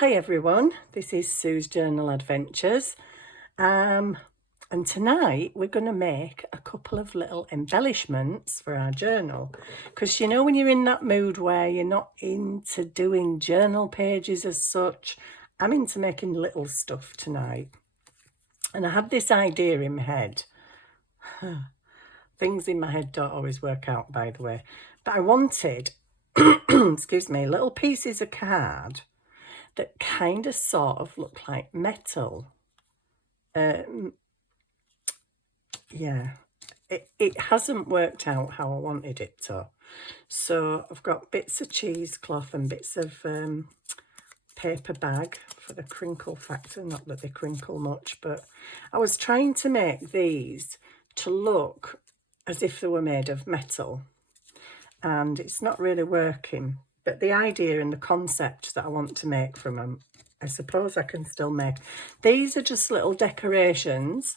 Hi everyone, this is Sue's Journal Adventures, and tonight we're going to make a couple of little embellishments for our journal, because you know when you're in that mood where you're not into doing journal pages as such, I'm into making little stuff tonight. And I had this idea in my head. Things in my head don't always work out, by the way, but I wanted excuse me, little pieces of card that kind of sort of look like metal. Yeah, it hasn't worked out how I wanted it to. So I've got bits of cheesecloth and bits of paper bag for the crinkle factor. Not that they crinkle much, but I was trying to make these to look as if they were made of metal. And it's not really working. But the idea and the concept that I want to make from them, I suppose I can still make. These are just little decorations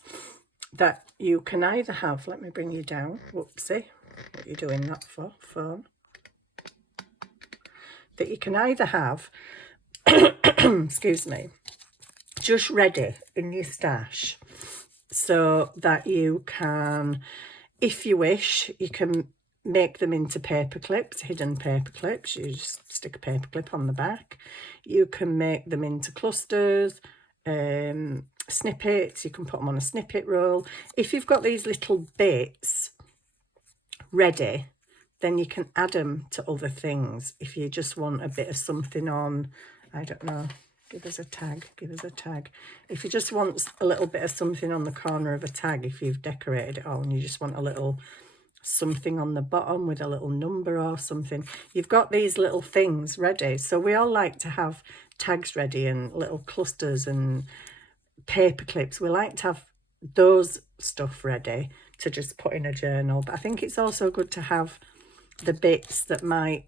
that you can either have. Let me bring you down. Whoopsie. What are you doing that for? Phone. That you can either have, excuse me, just ready in your stash. So that you can, if you wish, you can make them into paper clips, hidden paper clips. You just stick a paper clip on the back. You can make them into clusters, snippets. You can put them on a snippet roll. If you've got these little bits ready, then you can add them to other things. If you just want a bit of something on, I don't know, give us a tag. If you just want a little bit of something on the corner of a tag, if you've decorated it all and you just want a little something on the bottom with a little number or something, you've got these little things ready. So we all like to have tags ready and little clusters and paper clips. We like to have those stuff ready to just put in a journal, but I think it's also good to have the bits that might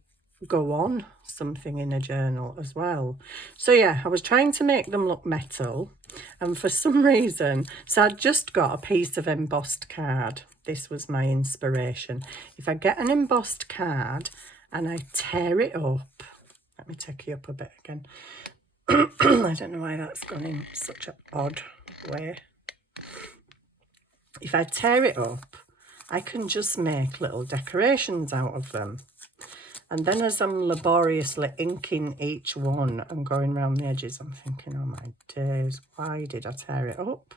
go on something in a journal as well. So yeah, I was trying to make them look metal, and for some reason, so I just got a piece of embossed card. This was my inspiration. If I get an embossed card and I tear it up, let me take you up a bit again. I don't know why that's gone in such an odd way. If I tear it up, I can just make little decorations out of them. And then as I'm laboriously inking each one and going around the edges, I'm thinking, oh my days, why did I tear it up?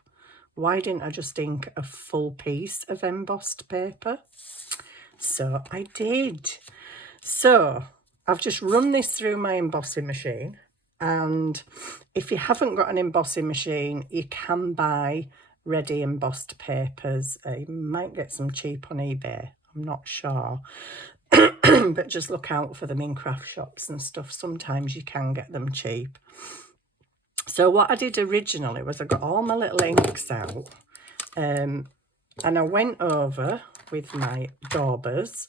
Why didn't I just ink a full piece of embossed paper? So I did. So I've just run this through my embossing machine. And if you haven't got an embossing machine, you can buy ready embossed papers. You might get some cheap on eBay. I'm not sure. But just look out for them in craft shops and stuff. Sometimes you can get them cheap. So what I did originally was I got all my little inks out, and I went over with my daubers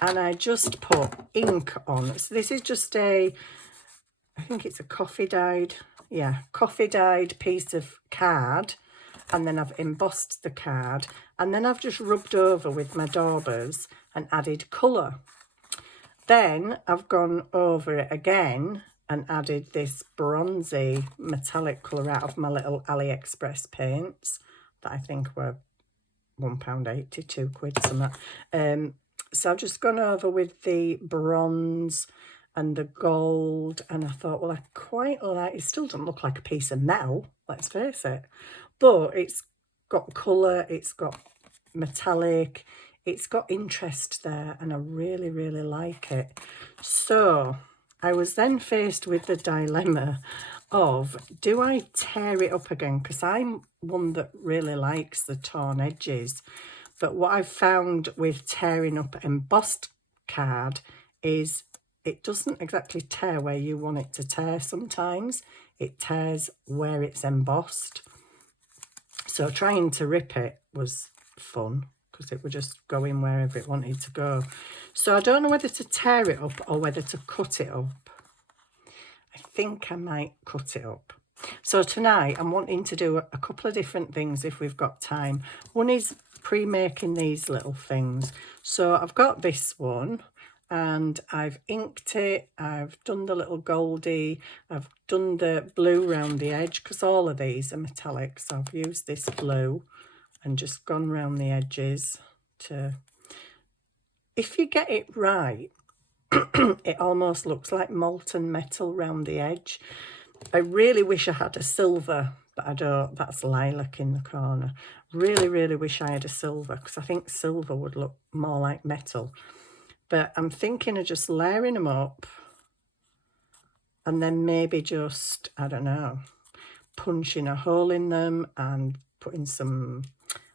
and I just put ink on. So this is just I think it's a coffee dyed piece of card, and then I've embossed the card, and then I've just rubbed over with my daubers and added colour. Then I've gone over it again and added this bronzy metallic colour out of my little AliExpress paints that I think were £1.80, £2, something. So I've just gone over with the bronze and the gold, and I thought, well, I quite like it. Still doesn't look like a piece of metal, let's face it, but it's got colour, it's got metallic, it's got interest there, and I really, really like it. So I was then faced with the dilemma of, do I tear it up again? Because I'm one that really likes the torn edges. But what I've found with tearing up embossed card is it doesn't exactly tear where you want it to tear sometimes. It tears where it's embossed. So trying to rip it was fun, because it would just go in wherever it wanted to go. So I don't know whether to tear it up or whether to cut it up. I think I might cut it up. So tonight I'm wanting to do a couple of different things if we've got time. One is pre-making these little things. So I've got this one, and I've inked it. I've done the little goldie. I've done the blue round the edge because all of these are metallic. So I've used this blue and just gone round the edges to, if you get it right, it almost looks like molten metal round the edge. I really wish I had a silver, but I don't. That's lilac in the corner. Really, really wish I had a silver because I think silver would look more like metal. But I'm thinking of just layering them up and then maybe just, I don't know, punching a hole in them and putting some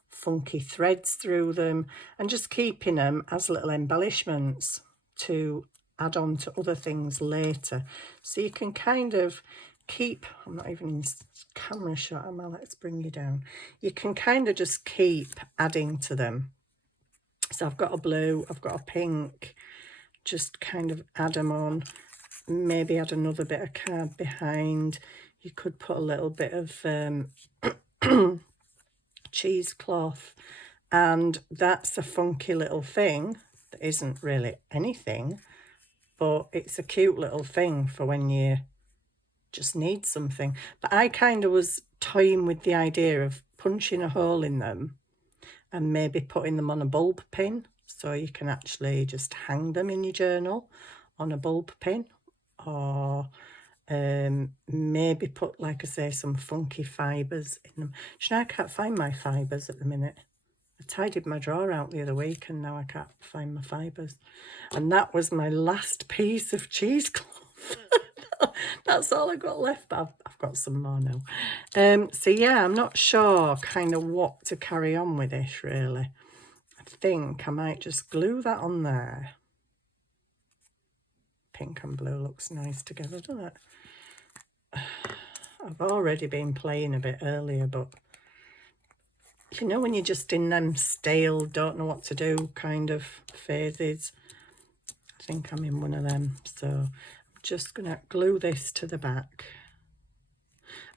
funky threads through them and just keeping them as little embellishments to add on to other things later. So you can kind of keep, I'm not even in camera shot, Emma, let's bring you down. You can kind of just keep adding to them. So I've got a blue, I've got a pink, just kind of add them on, maybe add another bit of card behind. You could put a little bit of cheesecloth, and that's a funky little thing that isn't really anything, but it's a cute little thing for when you just need something. But I kind of was toying with the idea of punching a hole in them and maybe putting them on a bulb pin, so you can actually just hang them in your journal on a bulb pin, or maybe put, like I say, some funky fibres in them. You know, I can't find my fibres at the minute. I tidied my drawer out the other week and now I can't find my fibres. And that was my last piece of cheesecloth. That's all I got left, but I've got some more now. So yeah, I'm not sure kind of what to carry on with this really. I think I might just glue that on there. Pink and blue looks nice together, doesn't it? I've already been playing a bit earlier, but you know when you're just in them stale, don't know what to do kind of phases, I think I'm in one of them. So I'm just going to glue this to the back.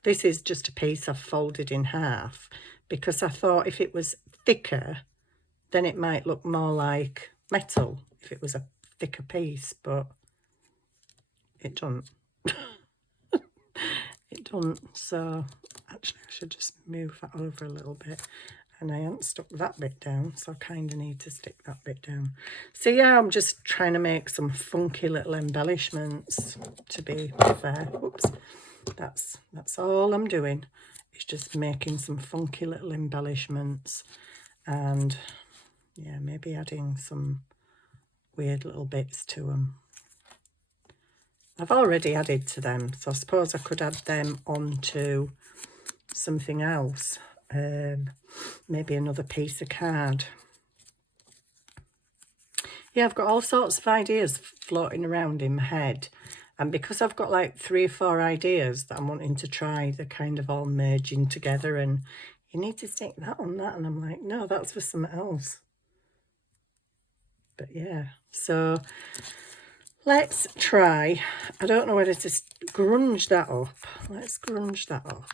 This is just a piece I've folded in half because I thought if it was thicker, then it might look more like metal if it was a thicker piece, but it doesn't. It doesn't. So actually I should just move that over a little bit, and I haven't stuck that bit down, so I kind of need to stick that bit down. So yeah, I'm just trying to make some funky little embellishments, to be fair. Oops, that's all I'm doing, is just making some funky little embellishments, and yeah, maybe adding some weird little bits to them. I've already added to them, so I suppose I could add them onto something else, maybe another piece of card. Yeah, I've got all sorts of ideas floating around in my head, and because I've got like 3 or 4 ideas that I'm wanting to try, they're kind of all merging together, and you need to stick that on that, and I'm like, no, that's for something else. But yeah, so let's try. I don't know whether to grunge that up. Let's grunge that up.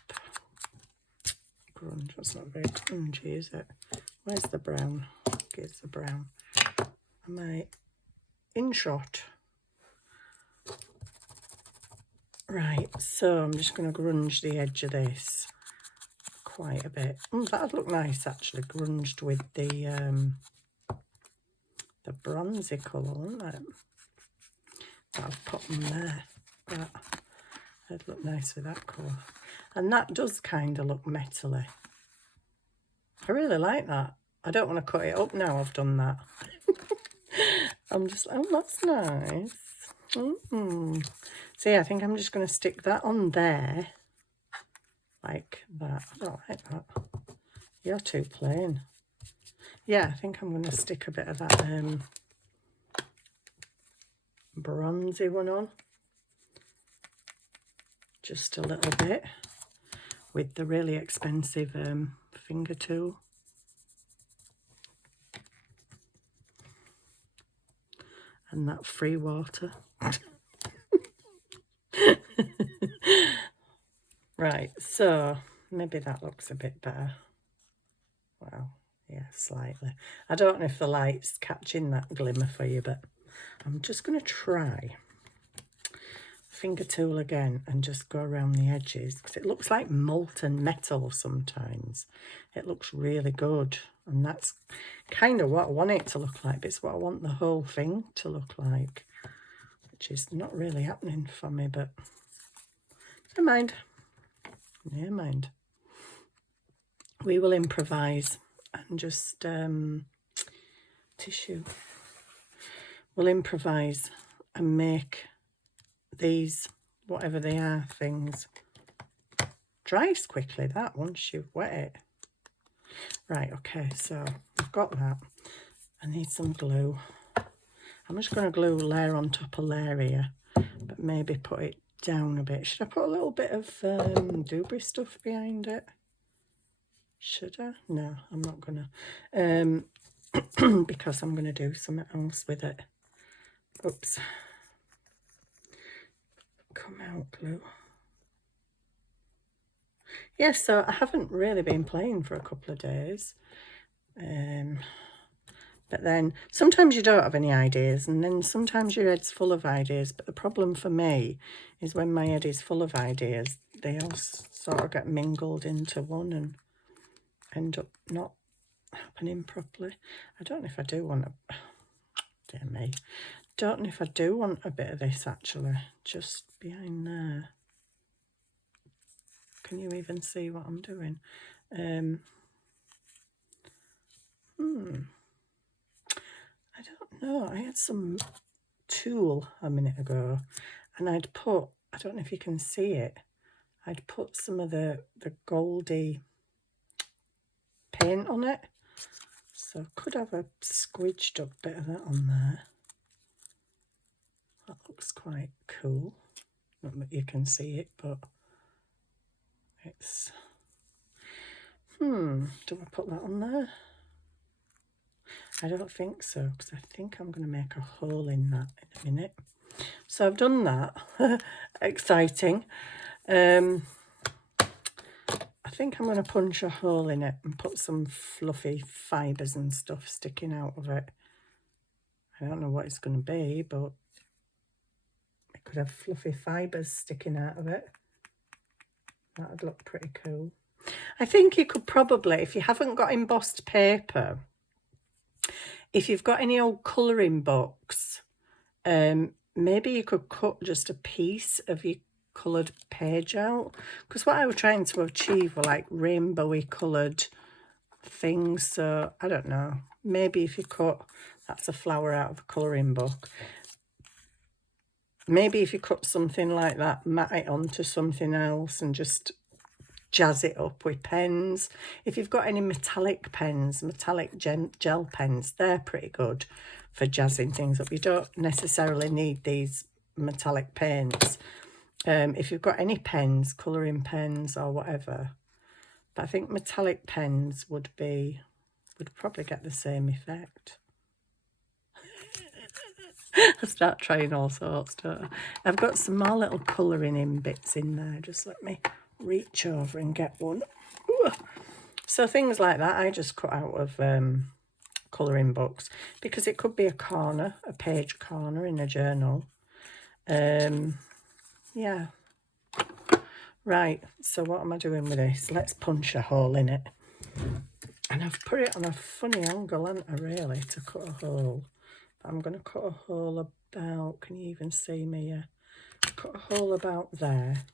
Grunge, that's not very grungy, is it? Where's the brown? Here's the brown. Am I in shot? Right, so I'm just going to grunge the edge of this quite a bit. That'd look nice actually, grunged with the bronzy colour, wouldn't it? I've put them there. That'd look nice with that colour. And that does kind of look metally. I really like that. I don't want to cut it up now I've done that. I'm just, oh, that's nice. So yeah, I think I'm just going to stick that on there. Like that. I don't like that. You're too plain. Yeah, I think I'm going to stick a bit of that bronzy one on. Just a little bit. With the really expensive finger tool. And that free water. Right, so maybe that looks a bit better. Well, yeah, slightly. I don't know if the light's catching that glimmer for you, but I'm just going to try finger tool again and just go around the edges, because it looks like molten metal sometimes. It looks really good, and that's kind of what I want it to look like, but it's what I want the whole thing to look like, which is not really happening for me, but never mind. Never mind. We will improvise and just tissue. We'll improvise and make these, whatever they are, things dries quickly, that, once you've wet it. Right, okay, so I've got that. I need some glue. I'm just going to glue layer on top of layer here, but maybe put it down a bit. Should I put a little bit of doobry stuff behind it? Should I? No, I'm not going to, because I'm going to do something else with it. Oops. Come out, glue. Yes, so I haven't really been playing for a couple of days. But then sometimes you don't have any ideas, and then sometimes your head's full of ideas. But the problem for me is when my head is full of ideas, they all sort of get mingled into one and end up not happening properly. I don't know if I do want a... Dear me. Don't know if I do want a bit of this, actually, just behind there. Can you even see what I'm doing? I don't know. I had some tulle a minute ago, and I'd put, I don't know if you can see it, I'd put some of the goldy paint on it. So I could have a squidged up bit of that on there. That looks quite cool. Not that you can see it, but it's... do I put that on there? I don't think so, because I think I'm going to make a hole in that in a minute. So I've done that. Exciting. I think I'm going to punch a hole in it and put some fluffy fibres and stuff sticking out of it. I don't know what it's going to be, but it could have fluffy fibres sticking out of it. That would look pretty cool. I think you could probably, if you haven't got embossed paper, if you've got any old colouring books, maybe you could cut just a piece of your coloured page out, because what I was trying to achieve were like rainbowy coloured things. So I don't know, maybe if you cut, that's a flower out of a colouring book, maybe if you cut something like that, mat it onto something else and just jazz it up with pens. If you've got any metallic pens, metallic gel pens, they're pretty good for jazzing things up. You don't necessarily need these metallic paints. If you've got any pens, colouring pens or whatever, but I think metallic pens would probably get the same effect. I start trying all sorts, don't I? I've got some more little colouring in bits in there. Just let me reach over and get one. Ooh. So things like that I just cut out of colouring books, because it could be a corner, a page corner in a journal. Yeah. Right, so what am I doing with this? Let's punch a hole in it. And I've put it on a funny angle, haven't I, really, to cut a hole. But I'm going to cut a hole about, can you even see me here? Cut a hole about there.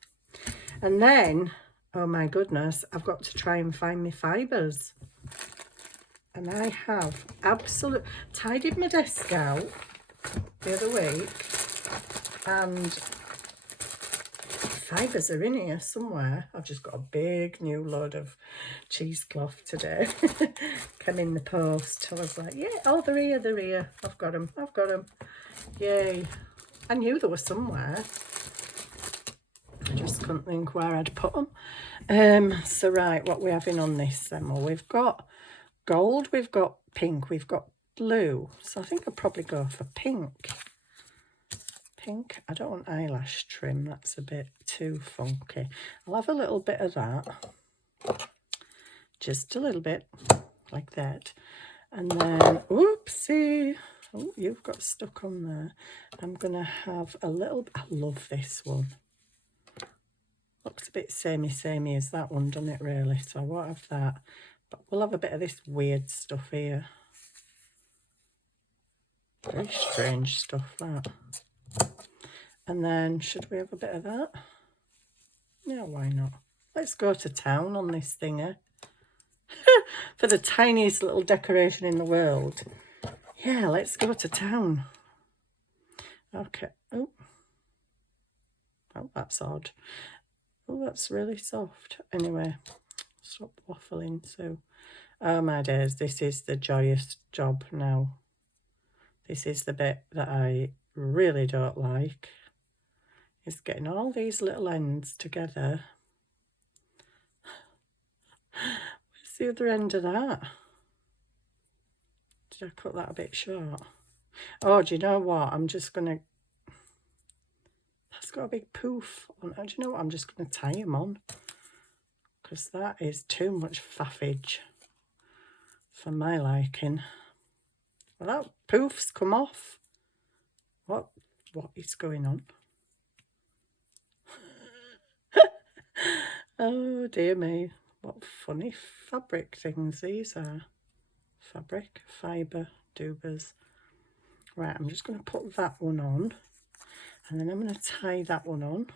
And then, oh my goodness, I've got to try and find my fibres. And I have tidied my desk out the other week, and fibres are in here somewhere. I've just got a big new load of cheesecloth today. Came in the post. I was like, yeah, oh, they're here. I've got them. Yay. I knew they were somewhere. I just couldn't think where I'd put them. So right, what we're having on this then? Well, we've got gold, we've got pink, we've got blue. So I think I'll probably go for pink. Pink. I don't want eyelash trim. That's a bit too funky. I'll have a little bit of that. Just a little bit, like that. And then, oopsie, Oh, you've got stuck on there. I'm going to have a little... I love this one. Looks a bit samey as that one, doesn't it, really? So I won't have that. But we'll have a bit of this weird stuff here. Very strange stuff, that. And then, should we have a bit of that? Yeah, why not? Let's go to town on this thing, eh? For the tiniest little decoration in the world. Yeah, let's go to town. Okay. Oh, that's odd. Oh, that's really soft. Anyway, stop waffling, Sue. Oh, my days, this is the joyous job now. This is the bit that I really don't like. Is getting all these little ends together. Where's the other end of that? Did I cut that a bit short? Oh, do you know what? I'm just going to... That's got a big poof on it. Do you know what? I'm just going to tie him on. Because that is too much faffage for my liking. Well, that poof's come off. What is going on? Oh, dear me. What funny fabric things these are. Fabric, fibre, doobers. Right, I'm just going to put that one on. And then I'm going to tie that one on.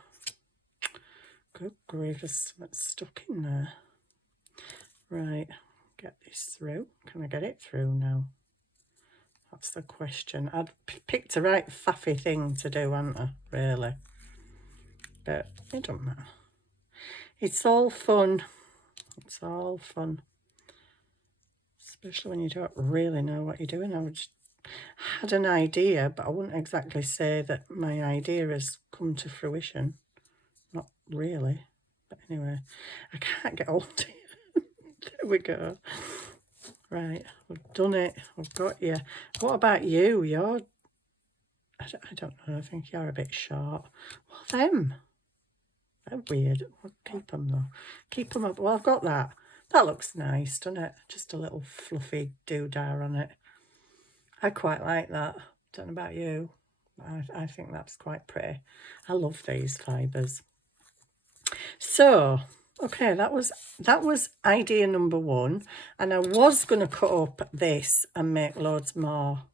Good grief, there's something stuck in there. Right, get this through. Can I get it through now? That's the question. I'd picked the right faffy thing to do, hadn't I? Really. But it don't matter. It's all fun. It's all fun. Especially when you don't really know what you're doing. I just had an idea, but I wouldn't exactly say that my idea has come to fruition. Not really. But anyway, I can't get hold of it. There we go. Right, we've done it. We've got you. What about you? You're... I don't know. I think you're a bit short. Well, them. They're weird. We'll keep them though. Keep them up. Well, I've got that. That looks nice, doesn't it? Just a little fluffy doodah on it. I quite like that. Don't know about you. I think that's quite pretty. I love these fibres. So, okay, that was idea number one. And I was going to cut up this and make loads more.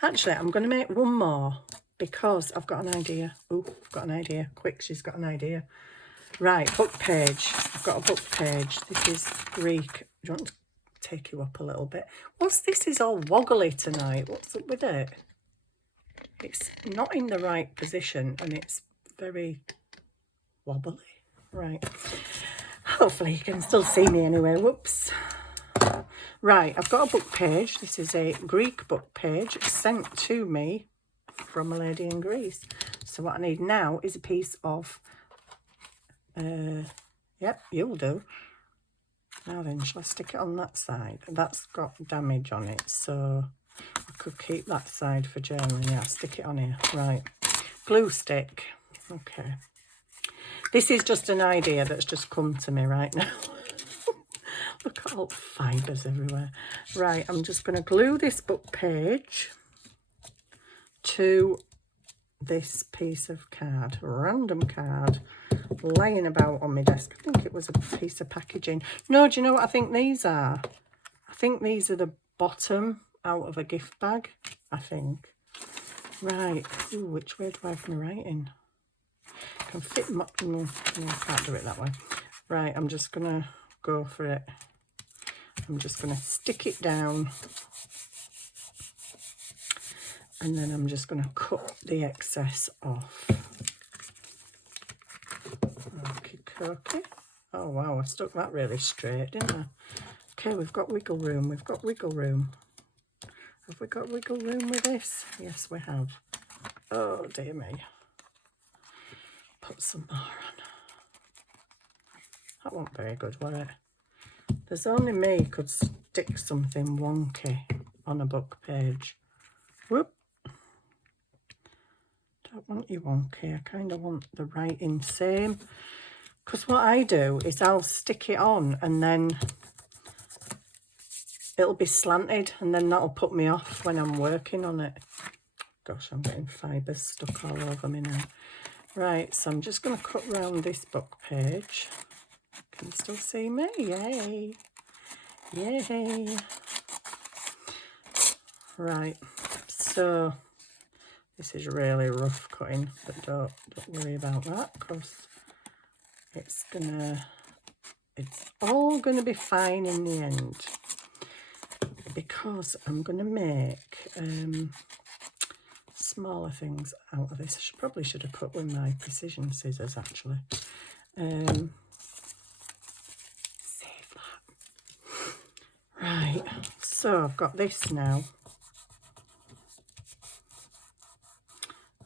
Actually, I'm going to make one more because I've got an idea. Oh, I've got an idea. Quick, she's got an idea. Right, book page. I've got a book page. This is Greek. Do you want to take you up a little bit? What's this is all woggly tonight? What's up with it? It's not in the right position and it's very wobbly. Right. Hopefully you can still see me anyway. Whoops. Right, I've got a book page. This is a Greek book page sent to me from a lady in Greece. So what I need now is a piece of... yep, you'll do. Now then, shall I stick it on that side? That's got damage on it, so I could keep that side for journaling. Yeah, stick it on here. Right. Glue stick. Okay. This is just an idea that's just come to me right now. Look at all the fibres everywhere. Right, I'm just going to glue this book page to this piece of card, random card, laying about on my desk. I think it was a piece of packaging. No, do you know what I think these are? I think these are the bottom out of a gift bag, I think. Right. Ooh, which way do I have my writing? I can fit my... No, I can't do it that way. Right, I'm just going to go for it. I'm just going to stick it down. And then I'm just going to cut the excess off. Okay. Oh, wow, I stuck that really straight, didn't I? Okay, we've got wiggle room. We've got wiggle room. Have we got wiggle room with this? Yes, we have. Oh, dear me. Put some more on. That wasn't very good, was it? There's only me could stick something wonky on a book page. Whoop. Don't want you wonky. I kind of want the writing same. Because what I do is I'll stick it on and then it'll be slanted, and then that'll put me off when I'm working on it. Gosh, I'm getting fibres stuck all over me now. Right, so I'm just going to cut round this book page. Can you still see me? Yay! Yay! Right, so this is really rough cutting, but don't worry about that, because it's all gonna be fine in the end, because I'm gonna make smaller things out of this. I probably should have cut with my precision scissors, actually. Save that. Right, so I've got this now.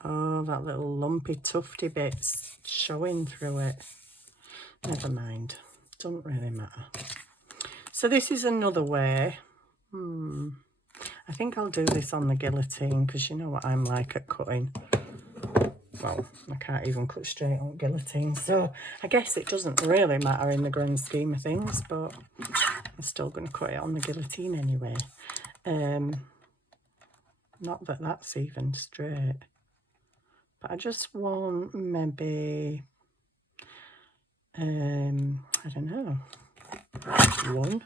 Oh, that little lumpy tufty bit's showing through it. Never mind, doesn't really matter. So this is another way. I think I'll do this on the guillotine, because you know what I'm like at cutting. Well, I can't even cut straight on guillotine, so I guess it doesn't really matter in the grand scheme of things, but I'm still going to cut it on the guillotine anyway. Not that that's even straight, but I just want maybe, I don't know, 1,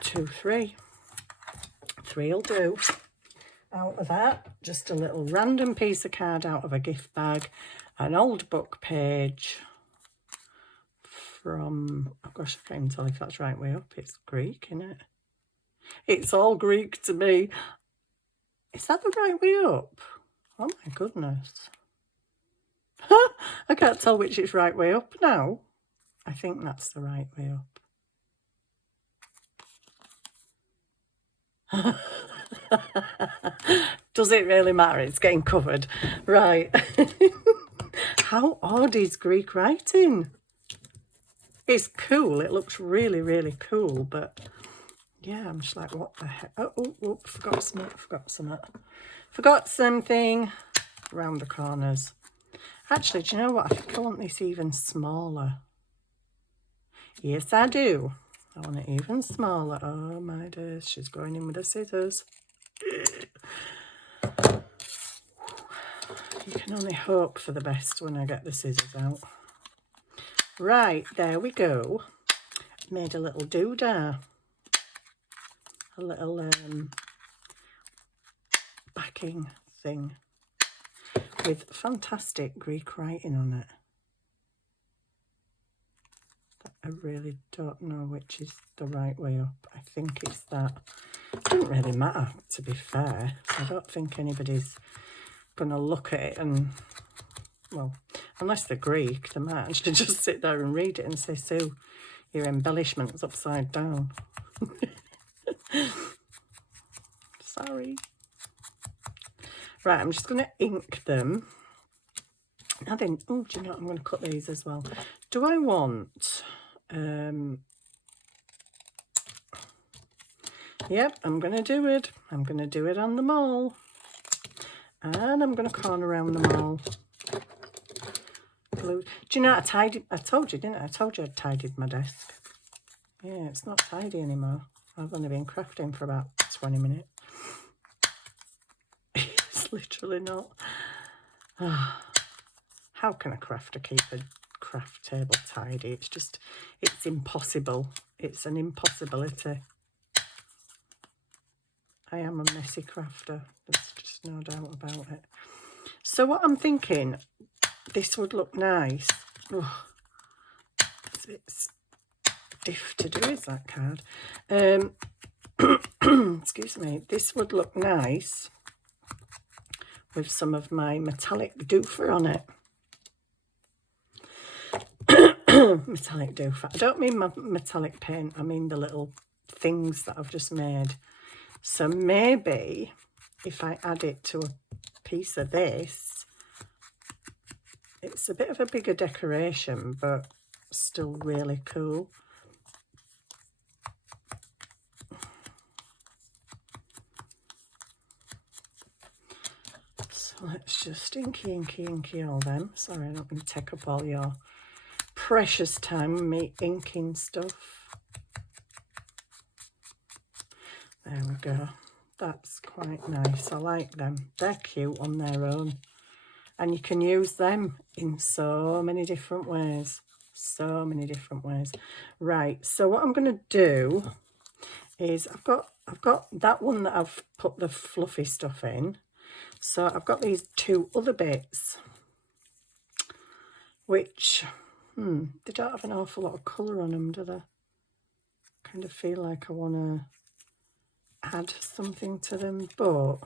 2, 3. 3 will do. Out of that, just a little random piece of card out of a gift bag, an old book page from, oh gosh, I can't even tell if that's right way up. It's Greek, isn't it? It's all Greek to me. Is that the right way up? Oh my goodness. I can't tell which is right way up now. I think that's the right way up. Does it really matter? It's getting covered. Right. How odd is Greek writing? It's cool. It looks really, really cool. But yeah, I'm just like, what the heck? Oh, forgot something around the corners. Actually, do you know what? I think I want this even smaller. Yes, I do. I want it even smaller. Oh my days, she's going in with the scissors. You can only hope for the best when I get the scissors out. Right, there we go. Made a little doodah. A little backing thing with fantastic Greek writing on it. I really don't know which is the right way up. I think it's that. It doesn't really matter, to be fair. I don't think anybody's going to look at it and, well, unless they're Greek, they might actually just sit there and read it and say, Sue, your embellishment's upside down. Sorry. Right, I'm just going to ink them. I think, oh, do you know what? I'm going to cut these as well. Do I want... Yep, I'm going to do it. I'm going to do it on them all. And I'm going to corner around them all. Blue. Do you know, I told you, didn't I? I told you I'd tidied my desk. Yeah, it's not tidy anymore. I've only been crafting for about 20 minutes. It's literally not. How can a crafter keep a craft table tidy? It's impossible. It's an impossibility. I am a messy crafter. There's just no doubt about it. So what I'm thinking, this would look nice. Oh, it's diff to do, is that card? Excuse me. This would look nice with some of my metallic doofer on it. Metallic doofer. I don't mean my metallic paint. I mean the little things that I've just made. So maybe if I add it to a piece of this, it's a bit of a bigger decoration, but still really cool. So let's just inky all them. Sorry, I don't want to take up all your precious time with me inking stuff. There we go. That's quite nice. I like them. They're cute on their own. And you can use them in so many different ways. So many different ways. Right, so what I'm going to do is I've got that one that I've put the fluffy stuff in. So I've got these two other bits, which, they don't have an awful lot of colour on them, do they? Kind of feel like I want to add something to them, but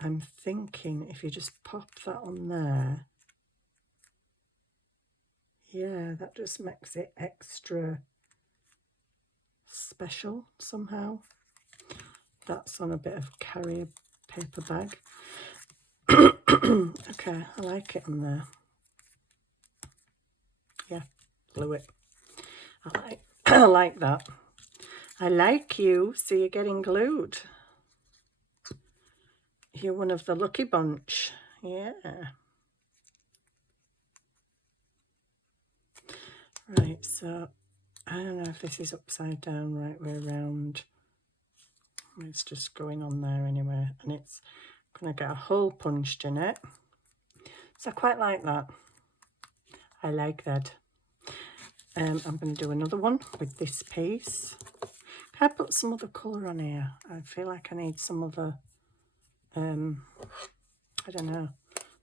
I'm thinking if you just pop that on there, yeah, that just makes it extra special somehow. That's on a bit of carrier paper bag. Okay, I like it on there. Yeah, glue it. I like that. I like you. See, you're getting glued. You're one of the lucky bunch. Yeah. Right, so I don't know if this is upside down, right way around. It's just going on there anyway, and it's going to get a hole punched in it. So I quite like that. I like that. I'm going to do another one with this piece. Can I put some other colour on here? I feel like I need some other, I don't know,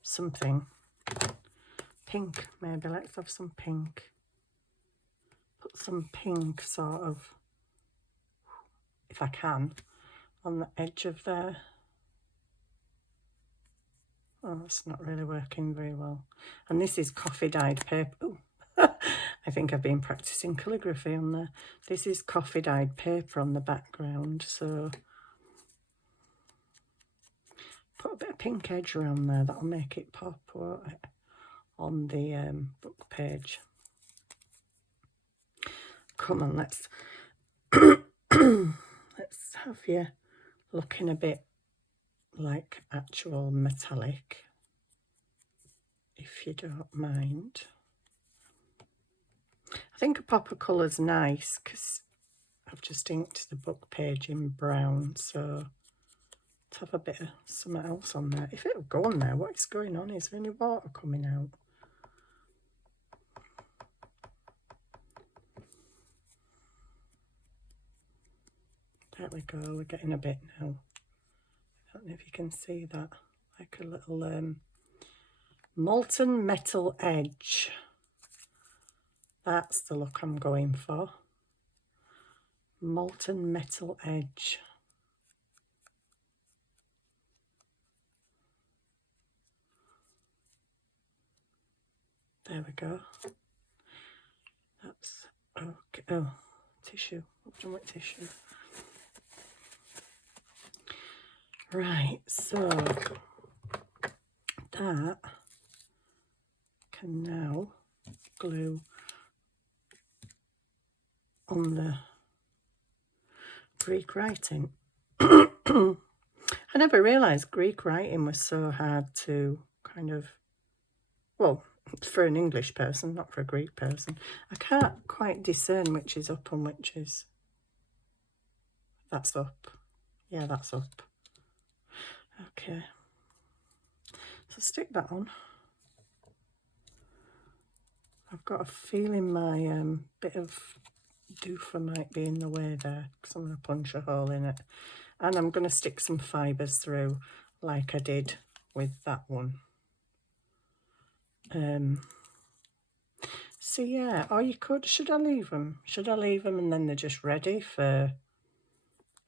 something. Pink, maybe. Let's have some pink. Put some pink sort of, if I can, on the edge of there. Oh, it's not really working very well. And this is coffee dyed paper. Oh, I think I've been practicing calligraphy on there. This is coffee dyed paper on the background, so put a bit of pink edge around there. That'll make it pop, won't it, on the book page. Come on, let's let's have you looking a bit like actual metallic, if you don't mind. I think a pop of colour's nice because I've just inked the book page in brown, so to have a bit of something else on there. If it'll go on there, what is going on? Is there any water coming out? There we go, we're getting a bit now. I don't know if you can see that, like a little molten metal edge. That's the look I'm going for. Molten metal edge. There we go. That's okay. Oh, tissue. What's wrong with tissue? Right, so that can now glue on the Greek writing. I never realised Greek writing was so hard to kind of, well, for an English person, not for a Greek person. I can't quite discern which is up and which is, that's up. Yeah, that's up. Okay, so stick that on. I've got a feeling my bit of doofer might be in the way there because I'm going to punch a hole in it. And I'm going to stick some fibres through like I did with that one. So yeah, or you could, should I leave them? Should I leave them and then they're just ready for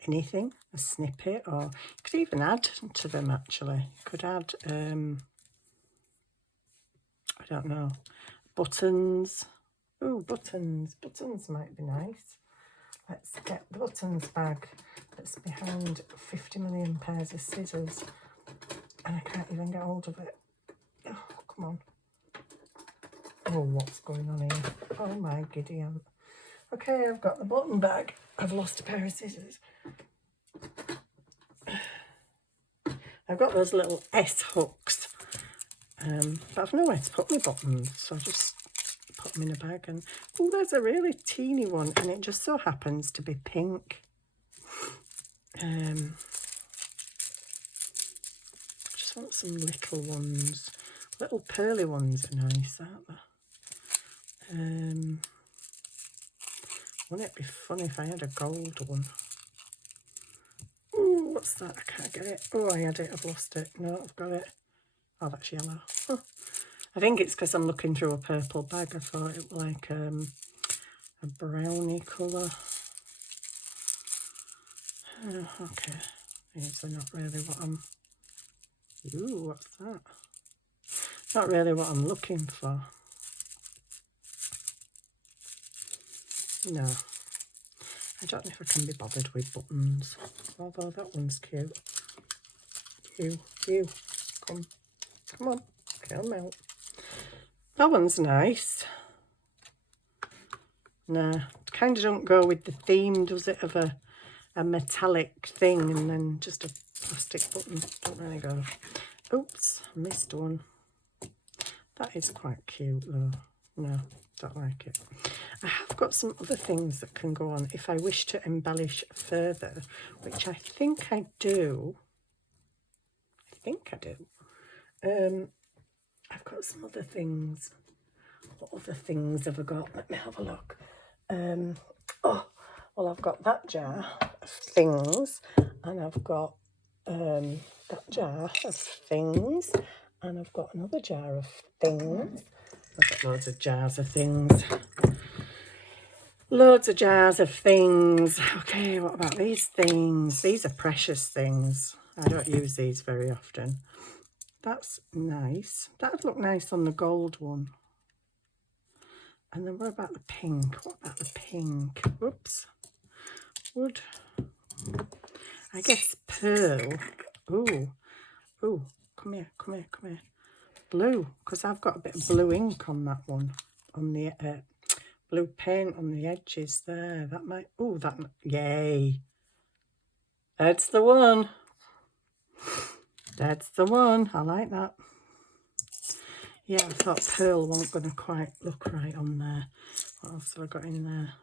anything? A snippet, or you could even add to them actually. You could add, I don't know, buttons. Oh, buttons. Buttons might be nice. Let's get the buttons bag that's behind 50 million pairs of scissors. And I can't even get hold of it. Oh, come on. Oh, what's going on here? Oh my giddy aunt. Okay, I've got the button bag. I've lost a pair of scissors. I've got those little S hooks. But I've nowhere to put my buttons, so I just put them in a bag. And oh, there's a really teeny one, and it just so happens to be pink. Just want some little ones. Little pearly ones are nice, aren't they? Wouldn't it be funny if I had a gold one? Oh, what's that? I can't get it. Oh, I had it. I've lost it. No, I've got it. Oh, that's yellow. Oh. I think it's because I'm looking through a purple bag. I thought it was like a brownie colour. Oh, okay. These are not really what I'm... Ooh, what's that? Not really what I'm looking for. No. I don't know if I can be bothered with buttons. Although that one's cute. You. Come on. Come out. That one's nice. Nah, kind of don't go with the theme, does it, of a metallic thing and then just a plastic button. Don't really go. Oops, I missed one. That is quite cute though. No, don't like it. I have got some other things that can go on if I wish to embellish further, which I think I do. I've got some other things. What other things have I got? Let me have a look. Oh, well, I've got that jar of things, and I've got that jar of things, and I've got another jar of things. I've got loads of jars of things. Loads of jars of things. Okay, what about these things? These are precious things. I don't use these very often. That's nice. That'd look nice on the gold one. And then what about the pink? What about the pink? Whoops. Wood. I guess pearl. Ooh. Ooh. Come here. Blue. Because I've got a bit of blue ink on that one. On the blue paint on the edges there. That might... Ooh, that... Yay. That's the one. That's the one. I like that. Yeah, I thought pearl wasn't going to quite look right on there. What else have I got in there?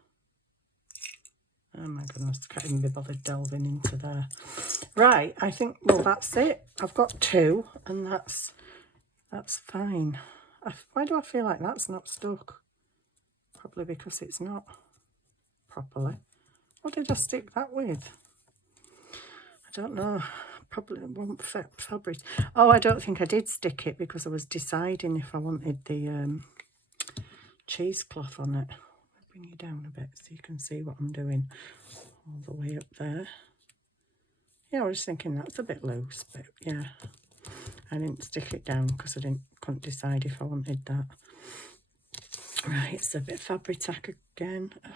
Oh my goodness, I can't even be bothered delving into there. Right, I think, well, that's it. I've got two, and that's fine. Why do I feel like that's not stuck? Probably because it's not properly. What did I stick that with? I don't know. Probably won't fabric. Oh, I don't think I did stick it because I was deciding if I wanted the cheesecloth on it. I'll bring you down a bit so you can see what I'm doing all the way up there. Yeah, I was thinking that's a bit loose, but yeah, I didn't stick it down because I couldn't decide if I wanted that. Right, it's a bit of fabric tack again. Oh.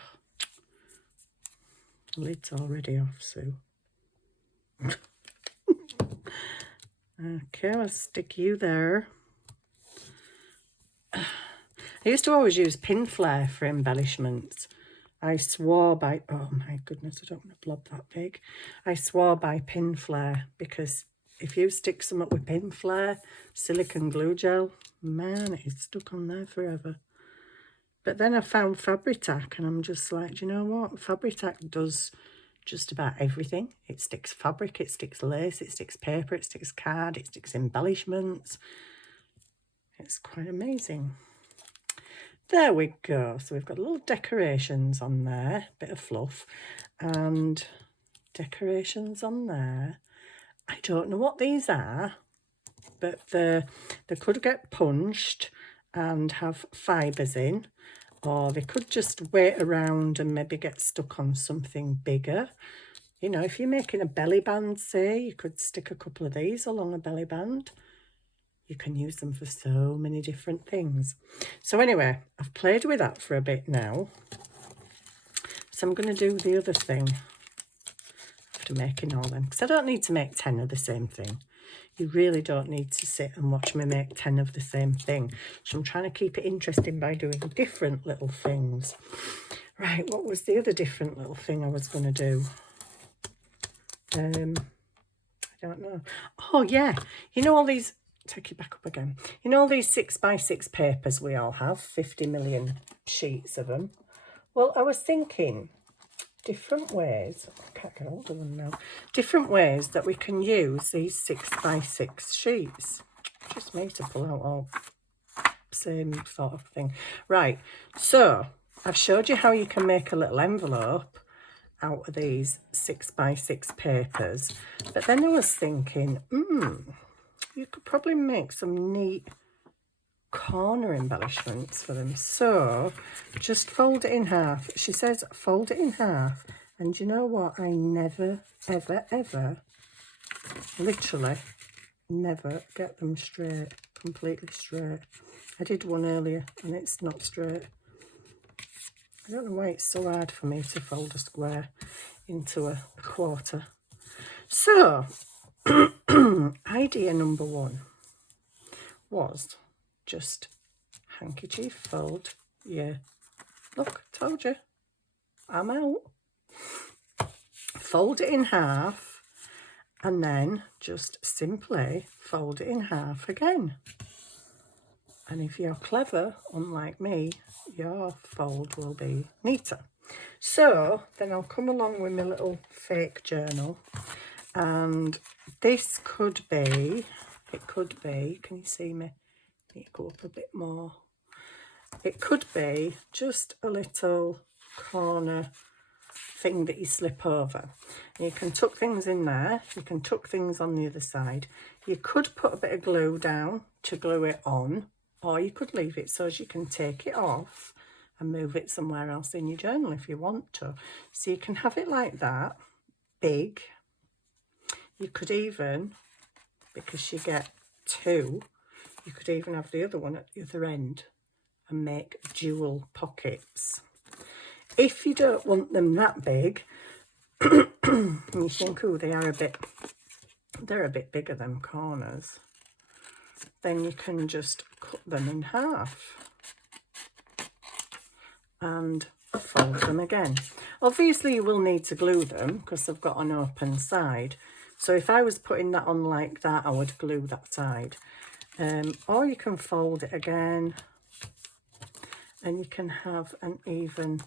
The lid's already off, Sue. Okay, I'll stick you there. I used to always use pin flare for embellishments. I swore by... Oh my goodness, I don't want to blob that big. I swore by pin flare because if you stick some up with pin flare, silicone glue gel, man, it's stuck on there forever. But then I found Fabri-Tac and I'm just like, do you know what? Fabri-Tac does just about everything. It sticks fabric, it sticks lace, it sticks paper, it sticks card, it sticks embellishments. It's quite amazing. There we go. So we've got little decorations on there, bit of fluff, and decorations on there. I don't know what these are, but they could get punched and have fibres in, or they could just wait around and maybe get stuck on something bigger. You know, if you're making a belly band, say, you could stick a couple of these along a belly band. You can use them for so many different things. So anyway, I've played with that for a bit now. So I'm going to do the other thing after making all them, because I don't need to make 10 of the same thing. You really don't need to sit and watch me make 10 of the same thing. So I'm trying to keep it interesting by doing different little things. Right, what was the other different little thing I was going to do? I don't know. Oh, yeah. You know all these take you back up again. You know these 6x6 papers we all have, 50 million sheets of them? Well, I was thinking different ways, I can't get hold of them now, different ways that we can use these 6x6 sheets. Just me to pull out all same sort of thing. Right, so I've showed you how you can make a little envelope out of these 6x6 papers, but then I was thinking, you could probably make some neat corner embellishments for them. So just fold it in half. She says fold it in half, and you know what, I never ever literally never get them straight, completely straight. I did one earlier and it's not straight. I don't know why it's so hard for me to fold a square into a quarter. So idea number one was just handkerchief fold. Yeah, look, told you, I'm out. Fold it in half and then just simply fold it in half again. And if you're clever, unlike me, your fold will be neater. So then I'll come along with my little fake journal, and this could be, it could be, can you see me? Need to go up a bit more. It could be just a little corner thing that you slip over. And you can tuck things in there, you can tuck things on the other side. You could put a bit of glue down to glue it on, or you could leave it so as you can take it off and move it somewhere else in your journal if you want to. So you can have it like that, big. You could even, because you get two, you could even have the other one at the other end and make dual pockets. If you don't want them that big, and you think, oh, they're a bit bigger than corners, then you can just cut them in half and fold them again. Obviously you will need to glue them because they've got an open side. So if I was putting that on like that, I would glue that side. Or you can fold it again and you can have an even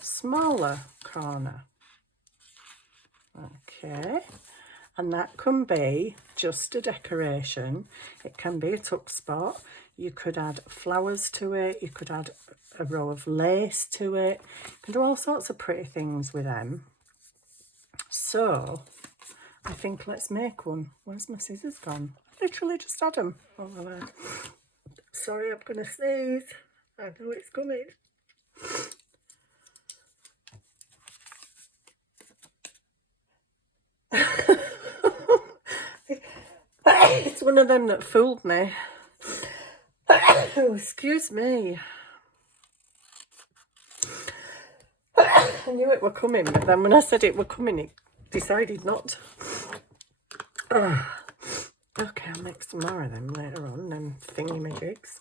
smaller corner. Okay. And that can be just a decoration. It can be a tuck spot. You could add flowers to it. You could add a row of lace to it. You can do all sorts of pretty things with them. So I think let's make one. Where's my scissors gone? I literally just had them over there. Sorry, I'm going to sneeze. I know it's coming. It's one of them that fooled me. Oh, excuse me. I knew it were coming, but then when I said it were coming, it decided not. Okay, I'll make some more of them later on, them thingy-majigs.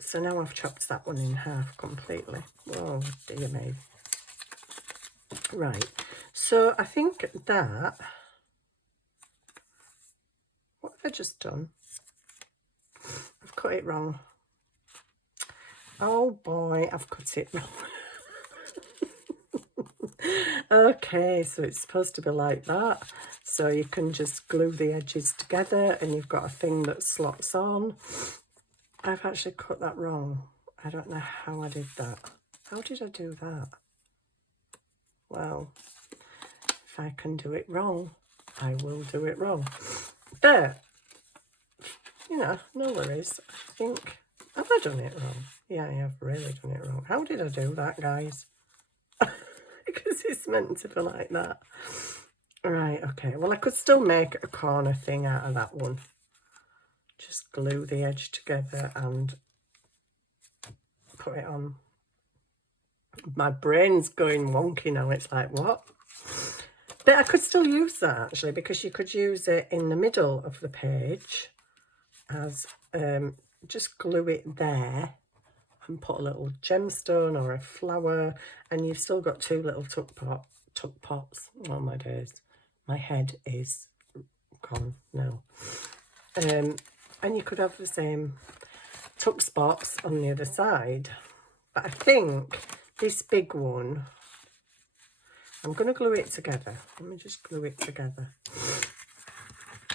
So now I've chopped that one in half completely. Oh, dear me. Right, so I think that... What have I just done? I've cut it wrong. Oh boy, I've cut it wrong. Okay, so it's supposed to be like that. So you can just glue the edges together and you've got a thing that slots on. I've actually cut that wrong. I don't know how I did that. How did I do that? Well, if I can do it wrong, I will do it wrong. But, you know, no worries. I think, have I done it wrong? Yeah, I have really done it wrong. How did I do that, guys? Because it's meant to be like that. Right, okay. Well, I could still make a corner thing out of that one. Just glue the edge together and put it on. My brain's going wonky now. It's like, what? But I could still use that, actually, because you could use it in the middle of the page as just glue it there and put a little gemstone or a flower, and you've still got two little tuck pots. Oh my days, my head is gone now. And you could have the same tuck spots on the other side. But I think this big one, I'm going to glue it together. Let me just glue it together.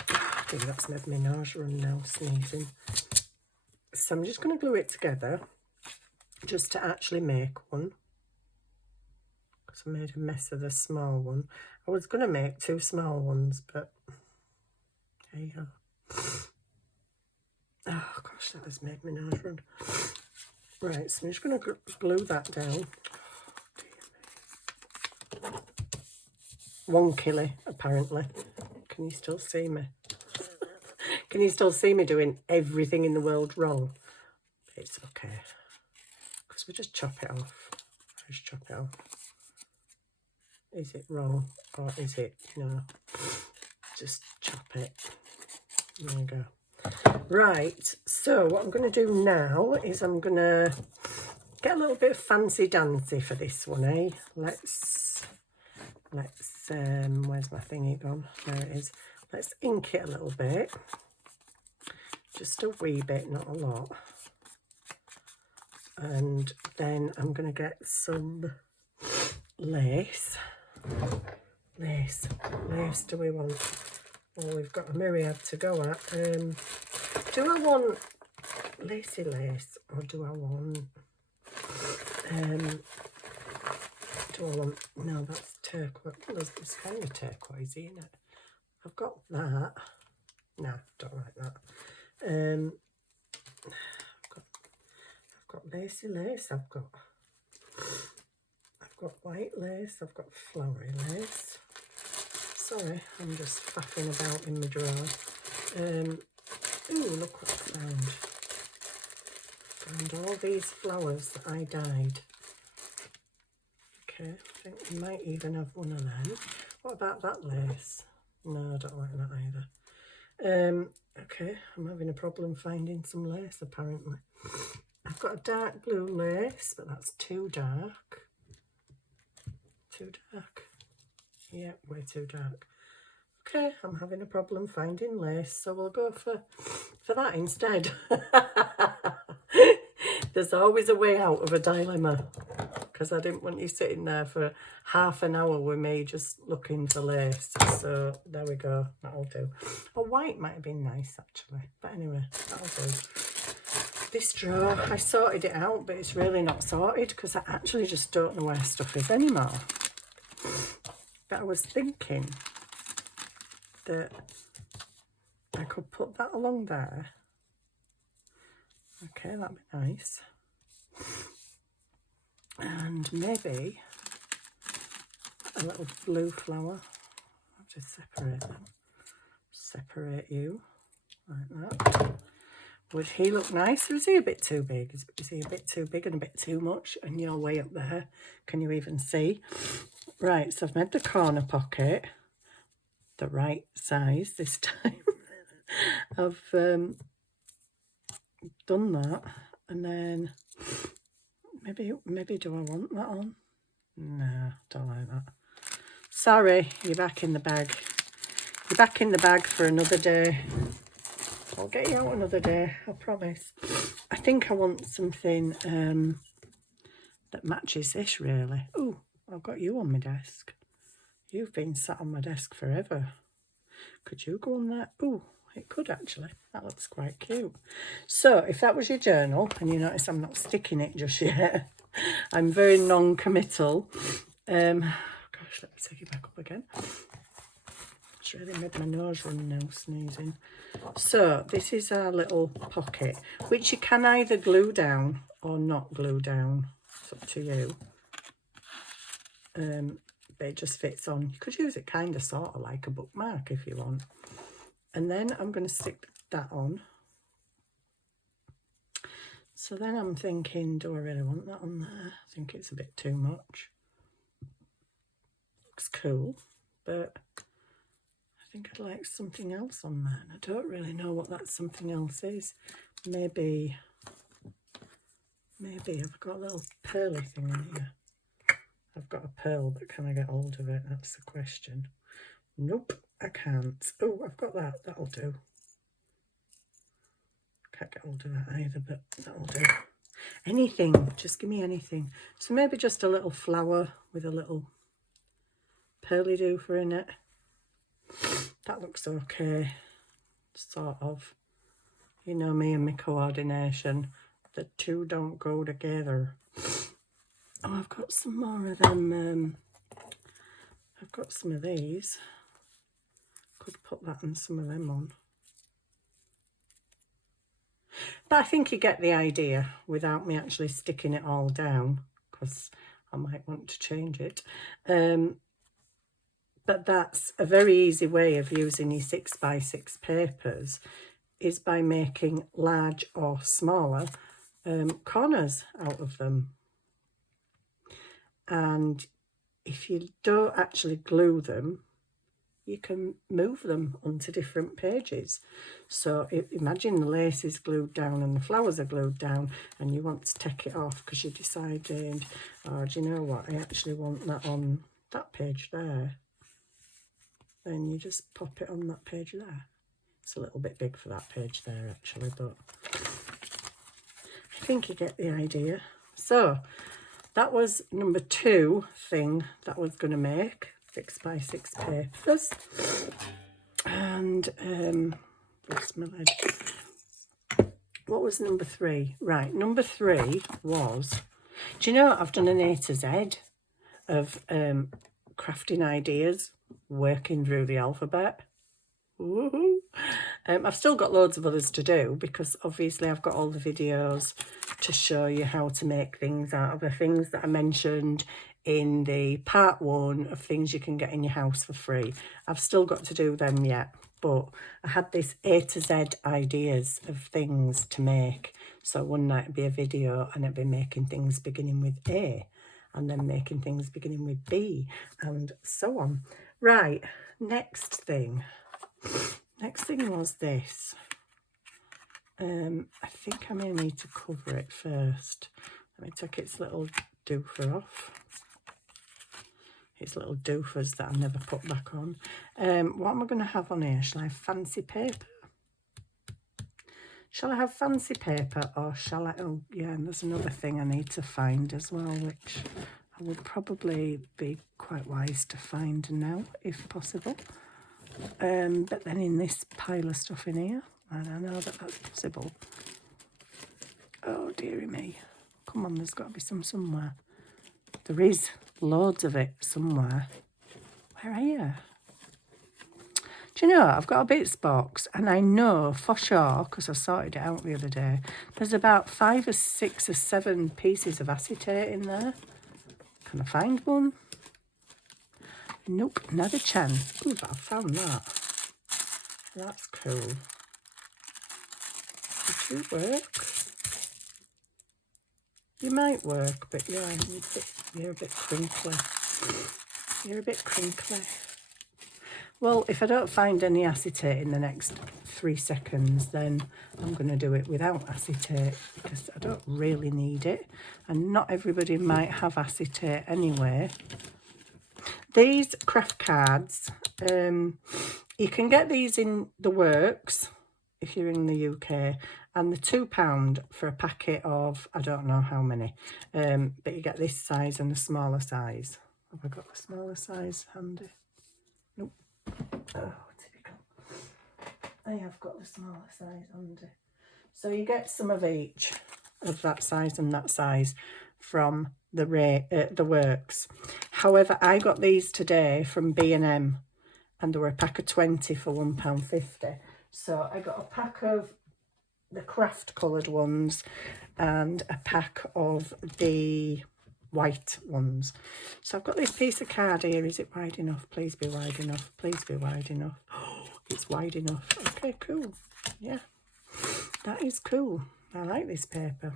I think that's made my nose run now, sneezing. So I'm just going to glue it together just to actually make one. Because I made a mess of the small one. I was going to make 2 small ones, but there you go. Oh gosh, that has made my nose run. Right, so I'm just going to glue that down. 1 kilo, apparently. Can you still see me? Can you still see me doing everything in the world wrong? It's okay. Because we just chop it off. Just chop it off. Is it wrong? Or is it, no? Just chop it. There we go. Right, so what I'm going to do now is I'm going to get a little bit of fancy dancy for this one, eh? Let's where's my thingy gone? There it is. Let's ink it a little bit. Just a wee bit, not a lot. And then I'm going to get some lace. Lace do we want? Oh, we've got a myriad to go at. Do I want lacy lace or do I want no, that's turquoise. It's kind of turquoisey, isn't it? I've got that. No, don't like that. I've got lacy lace, I've got white lace, I've got flowery lace. Sorry, I'm just faffing about in my drawer. Ooh, look what I found. Found all these flowers that I dyed. Okay, I think we might even have one of them. What about that lace? No, I don't like that either. Okay, I'm having a problem finding some lace apparently. I've got a dark blue lace, but that's too dark. Too dark. Yeah, way too dark. Okay, I'm having a problem finding lace, so we'll go for that instead. There's always a way out of a dilemma, because I didn't want you sitting there for half an hour with me just looking for lace. So there we go, that'll do. A white might have been nice actually, but anyway, that'll do. This drawer, I sorted it out, but it's really not sorted because I actually just don't know where stuff is anymore. But I was thinking that I could put that along there. Okay, that'd be nice. And maybe a little blue flower. I'll just separate them. Separate you like that. Would he look nice, or is he a bit too big? Is he a bit too big and a bit too much? And you're way up there. Can you even see? Right, so I've made the corner pocket the right size this time. I've done that, and then maybe do I want that on? No, don't like that. Sorry, you're back in the bag. You're back in the bag for another day. I'll get you out another day, I promise. I think I want something that matches this really. Ooh, I've got you on my desk. You've been sat on my desk forever. Could you go on there? Ooh, it could actually. That looks quite cute. So if that was your journal, and you notice I'm not sticking it just yet, I'm very non-committal. Gosh, let me take it back up again. It's really made my nose run now, sneezing. So this is our little pocket, which you can either glue down or not glue down. It's up to you. But it just fits on. You could use it kind of sort of like a bookmark if you want. And then I'm going to stick that on. So then I'm thinking, do I really want that on there? I think it's a bit too much. Looks cool, but I think I'd like something else on there. And I don't really know what that something else is. Maybe I've got a little pearly thing in here. I've got a pearl, but can I get hold of it? That's the question. Nope, I can't. Oh, I've got that. That'll do. Can't get hold of that either, but that'll do. Anything, just give me anything. So maybe just a little flower with a little pearly doofer in it. That looks okay, sort of. You know me and my coordination. The two don't go together. Oh, I've got some more of them. I've got some of these. Could put that and some of them on. But I think you get the idea without me actually sticking it all down, because I might want to change it. But that's a very easy way of using your 6x6 papers, is by making large or smaller corners out of them. And if you don't actually glue them, you can move them onto different pages. So imagine the lace is glued down and the flowers are glued down, and you want to take it off because you decided, oh, do you know what, I actually want that on that page there. Then you just pop it on that page there. It's a little bit big for that page there actually, but I think you get the idea. So that was number 2 thing that I was going to make, 6x6 papers. And what's my leg? What was number 3? Right, number 3 was, do you know I've done an A to Z of crafting ideas, working through the alphabet. Woohoo! I've still got loads of others to do, because obviously I've got all the videos to show you how to make things out of the things that I mentioned in the part 1 of things you can get in your house for free. I've still got to do them yet, but I had this A to Z ideas of things to make. So one night it'd be a video and it'd be making things beginning with A, and then making things beginning with B, and so on. Right, next thing was this. I think I may need to cover it first. Let me take its little doofer off. Its little doofers that I never put back on. What am I going to have on here? Shall I have fancy paper? Shall I have fancy paper, or shall I... Oh, yeah, and there's another thing I need to find as well, which I would probably be quite wise to find now, if possible. But then in this pile of stuff in here, and I know that that's possible. Oh, dearie me. Come on, there's got to be some somewhere. There is loads of it somewhere. Where are you? Do you know, I've got a bits box, and I know for sure, because I sorted it out the other day, there's about 5 or 6 or 7 pieces of acetate in there. Can I find one? Nope, not a chance. Ooh, but I found that. That's cool. Would you work? You might work, but yeah, you're a bit crinkly. You're a bit crinkly. Well, if I don't find any acetate in the next 3 seconds, then I'm going to do it without acetate, because I don't really need it. And not everybody might have acetate anyway. These craft cards, you can get these in the Works if you're in the UK, and they're £2 for a packet of, I don't know how many, but you get this size and a smaller size. Have I got the smaller size handy? Nope. Oh, typical. I have got the smaller size handy. So you get some of each of that size and that size from the Works. However, I got these today from B&M, and they were a pack of 20 for £1.50. So I got a pack of the craft coloured ones and a pack of the white ones. So I've got this piece of card here. Is it wide enough? Please be wide enough. Please be wide enough. Oh, it's wide enough. Okay, cool. Yeah, that is cool. I like this paper.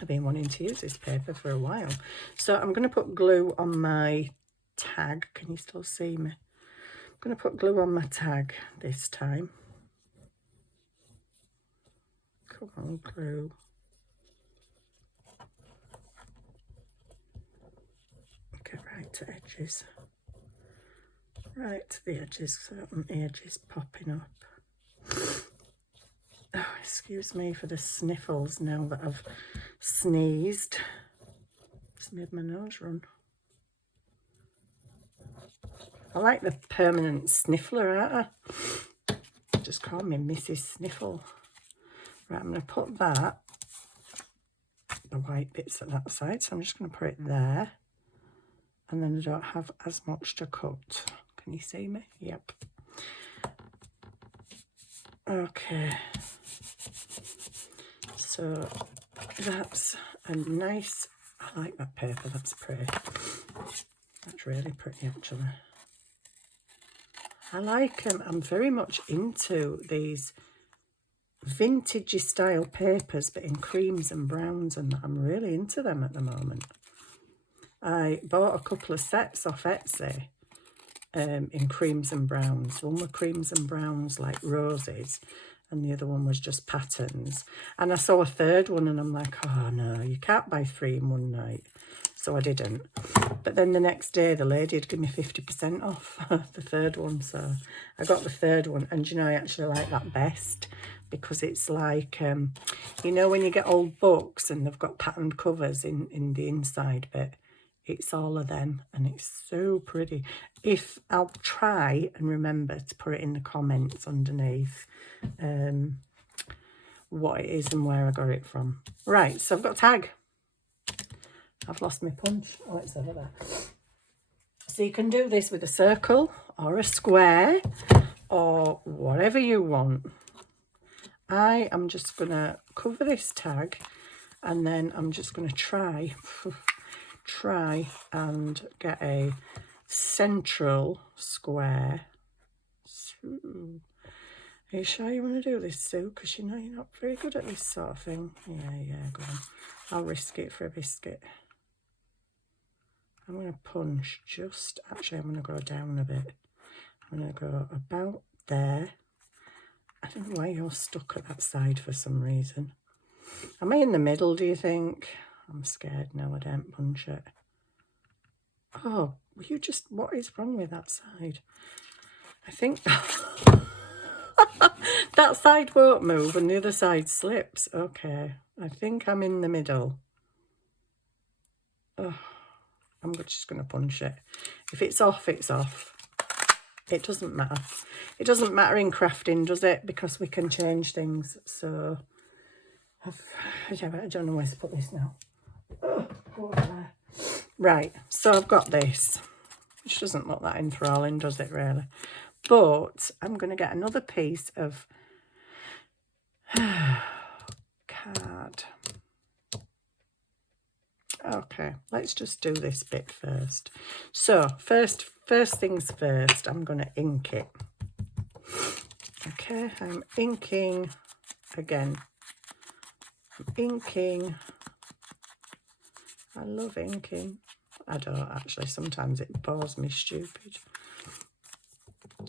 I've been wanting to use this paper for a while. So I'm going to put glue on my tag. Can you still see me? I'm going to put glue on my tag this time. Come on, glue. Get right to edges. Right to the edges, so I don't want the edges popping up. Oh, excuse me for the sniffles now that I've sneezed. It's made my nose run. I like the permanent sniffler, aren't I? Just call me Mrs. Sniffle. Right, I'm going to put that, the white bits at that side, so I'm just going to put it there. And then I don't have as much to cut. Can you see me? Yep. Okay. So that's a nice, I like that paper, that's pretty. That's really pretty actually. I like them. I'm very much into these vintagey style papers, but in creams and browns, and I'm really into them at the moment. I bought a couple of sets off Etsy in creams and browns. One were creams and browns like roses, and the other one was just patterns. And I saw a third one and I'm like, oh no, you can't buy 3 in one night. So I didn't. But then the next day the lady had given me 50% off the third one. So I got the third one, and you know, I actually like that best because it's like, you know, when you get old books and they've got patterned covers in the inside bit, it's all of them, and it's so pretty. If I'll try and remember to put it in the comments underneath what it is and where I got it from. Right, so I've got a tag. I've lost my punch. Oh, it's over there. So you can do this with a circle or a square or whatever you want. I am just going to cover this tag, and then I'm just going to try and get a central square. Are you sure you want to do this, Sue? Because you know you're not very good at this sort of thing. Yeah, go on. I'll risk it for a biscuit. I'm going to punch just, actually I'm going to go down a bit. I'm going to go about there. I don't know why you're stuck at that side for some reason. Am I in the middle, do you think? I'm scared now, I don't punch it. Oh, you just, what is wrong with that side? I think that side won't move and the other side slips. Okay, I think I'm in the middle. Oh, I'm just going to punch it. If it's off, it's off. It doesn't matter. It doesn't matter in crafting, does it? Because we can change things. So, I don't know where to put this now. Oh, go over there. Right, so I've got this, which doesn't look that enthralling, does it really? But I'm going to get another piece of card. Okay, let's just do this bit first. So first things first, I'm going to ink it. Okay, I'm inking again. I'm inking. I love inking. I don't actually, sometimes it bores me stupid.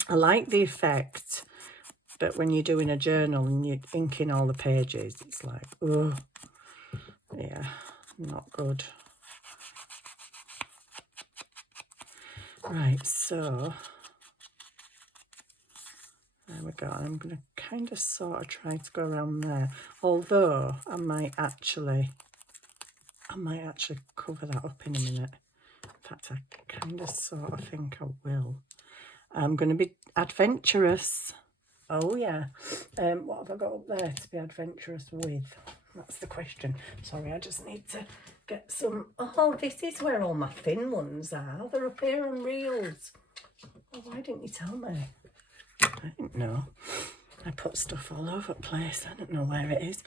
I like the effect, but when you're doing a journal and you're inking all the pages, it's like, oh, yeah, not good. Right, so there we go. I'm going to kind of sort of try to go around there, although I might actually cover that up in a minute. In fact, I kind of sort of think I will. I'm going to be adventurous. Oh yeah. What have I got up there to be adventurous with? That's the question. Sorry, I just need to get some. Oh, this is where all my thin ones are. They're up here on reels. Oh, why didn't you tell me? I didn't know. I put stuff all over the place. I don't know where it is.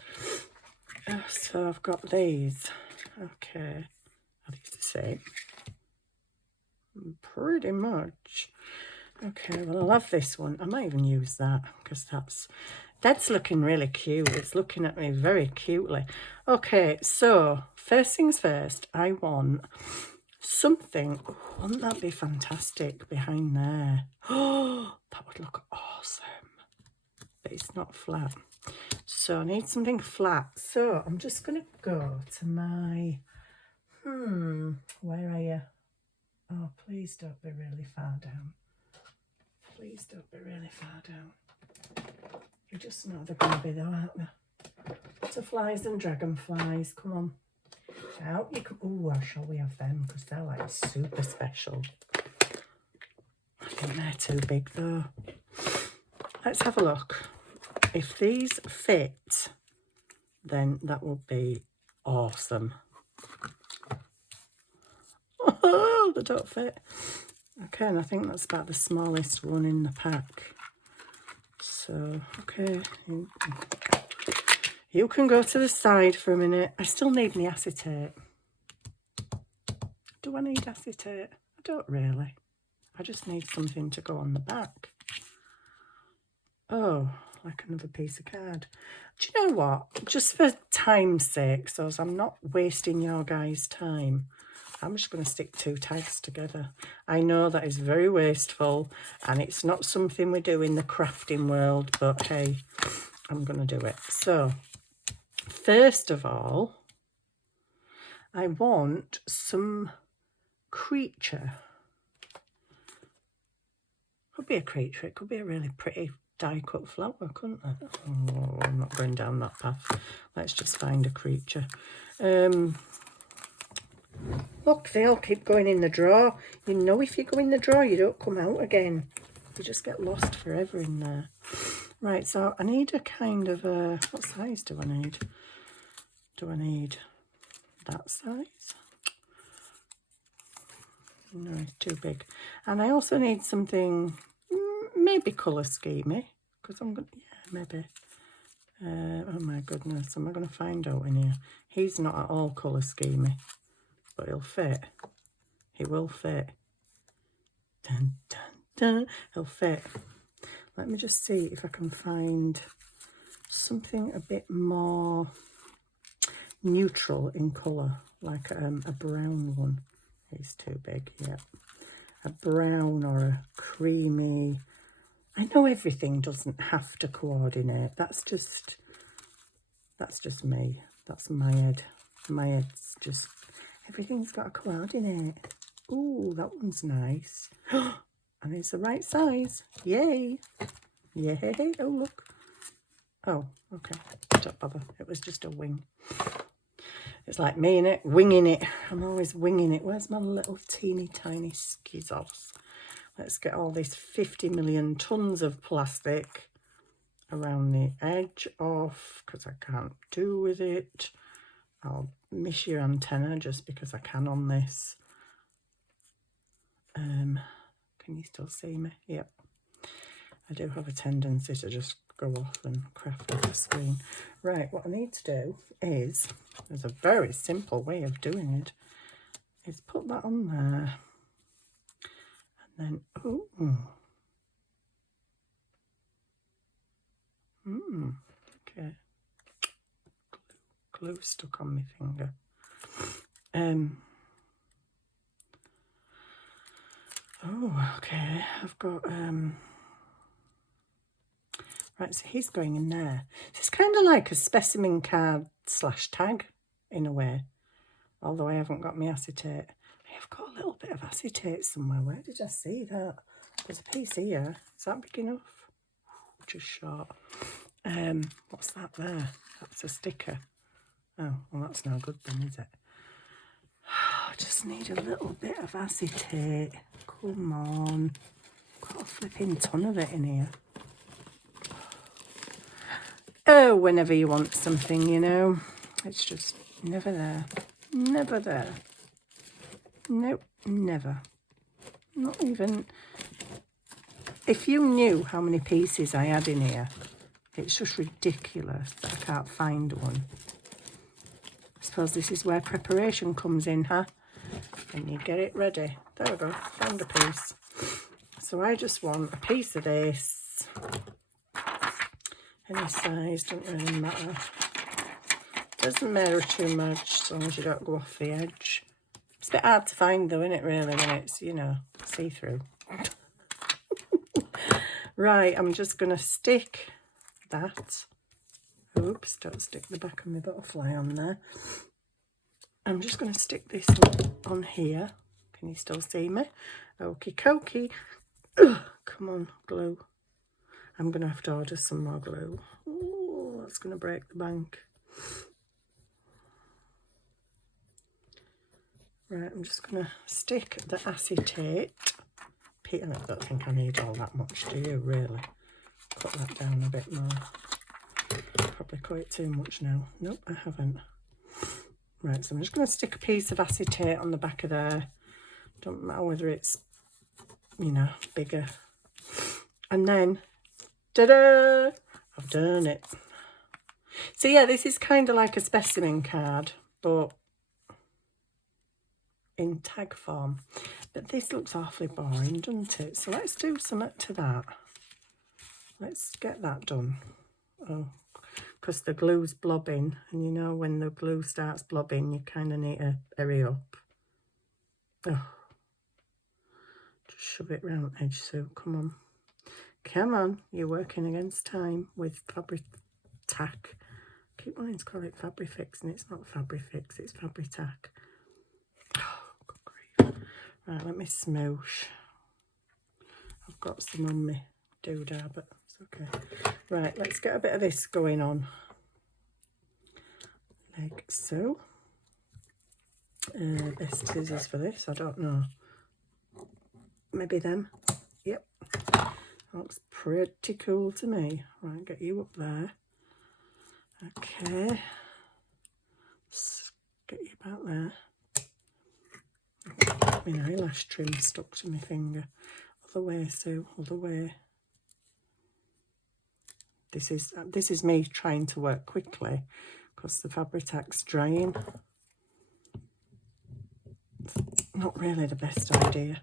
So I've got these. Okay. Are these the same? Pretty much. Okay, well, I love this one. I might even use that because that's looking really cute. It's looking at me very cutely. Okay, so first things first, I want something. Oh, wouldn't that be fantastic behind there? Oh, that would look awesome. But it's not flat. So I need something flat. So I'm just going to go to my, where are you? Oh, please don't be really far down. Please don't be really far down. You just know they're going to be there, aren't they? Butterflies and dragonflies, come on. Out you come. Oh, shall we have them? Because they're like super special. I think they're too big though. Let's have a look. If these fit, then that will be awesome. Oh, they don't fit. Okay, and I think that's about the smallest one in the pack. So, okay. You can go to the side for a minute. I still need my acetate. Do I need acetate? I don't really. I just need something to go on the back. Oh, like another piece of card. Do you know what? Just for time's sake, so as I'm not wasting your guys' time, I'm just going to stick 2 tags together. I know that is very wasteful and it's not something we do in the crafting world, but hey, I'm going to do it. So, first of all, I want some creature. Could be a creature, it could be a really pretty die-cut flower, couldn't it? Oh, I'm not going down that path. Let's just find a creature. Look, they all keep going in the drawer. You know, if you go in the drawer, you don't come out again. You just get lost forever in there. Right, so I need a kind of a... What size do I need? Do I need that size? No, it's too big. And I also need something, maybe colour schemey. Because I'm going to... Yeah, maybe. Oh my goodness, am I going to find out in here? He's not at all colour schemey. But he'll fit. He will fit. Dun, dun, dun. He'll fit. Let me just see if I can find something a bit more neutral in colour, like a brown one. He's too big, yeah. A brown or a creamy. I know everything doesn't have to coordinate. That's just me. That's my head. My head's just... Everything's got a coordinate. Ooh, that one's nice. And it's the right size. Yay. Yay. Oh, look. Oh, okay. Don't bother. It was just a wing. It's like me, innit? Winging it. I'm always winging it. Where's my little teeny tiny skizzles? Let's get all these 50 million tons of plastic around the edge off, because I can't do with it. I'll miss your antenna just because I can on this. Can you still see me? Yep. I do have a tendency to just go off and craft off the screen. Right, what I need to do is, there's a very simple way of doing it, is put that on there. And then, okay. Glue stuck on my finger. Oh, okay. I've got right, so he's going in there. It's kind of like a specimen card / tag in a way, although I haven't got my acetate. I've got a little bit of acetate somewhere. Where did I see that? There's a piece here. Is that big enough? Just short. What's that there? That's a sticker. Oh, well, that's no good then, is it? I just need a little bit of acetate. Come on. Got a flipping ton of it in here. Oh, whenever you want something, you know. It's just never there. Never there. Nope, never. Not even... If you knew how many pieces I had in here, it's just ridiculous that I can't find one. I suppose this is where preparation comes in, huh? And you get it ready. There we go, found a piece. So I just want a piece of this. Any size, don't really matter. Doesn't matter too much, as long as you don't go off the edge. It's a bit hard to find though, isn't it, really, when it's, you know, see-through. Right, I'm just going to stick that. Oops, don't stick the back of my butterfly on there. I'm just going to stick this on here. Can you still see me? Okie dokie. Come on, glue. I'm going to have to order some more glue. Oh, that's going to break the bank. Right, I'm just going to stick the acetate. I don't think I need all that much, do you, really? Cut that down a bit more. Probably quite too much now. Nope, I haven't. Right, so I'm just going to stick a piece of acetate on the back of there. Don't matter whether it's, you know, bigger. And then, ta-da! I've done it. So yeah, this is kind of like a specimen card, but in tag form. But this looks awfully boring, doesn't it? So let's do something to that. Let's get that done. Oh, because the glue's blobbing, and you know when the glue starts blobbing, you kind of need to hurry up. Oh, just shove it round the edge, so come on. Come on, you're working against time with fabric tack. I keep wanting to call it Fabrifix, and it's not Fabrifix, it's Fabric tack. Oh, good grief. Right, let me smoosh. I've got some on me doodah, but it's okay. Right, let's get a bit of this going on. Like so. Best scissors for this, I don't know. Maybe them. Yep. Looks pretty cool to me. Right, get you up there. Okay. Let's get you about there. My eyelash trim stuck to my finger. Other way, Sue, other way. This is me trying to work quickly because the fabric tack's drying. It's not really the best idea.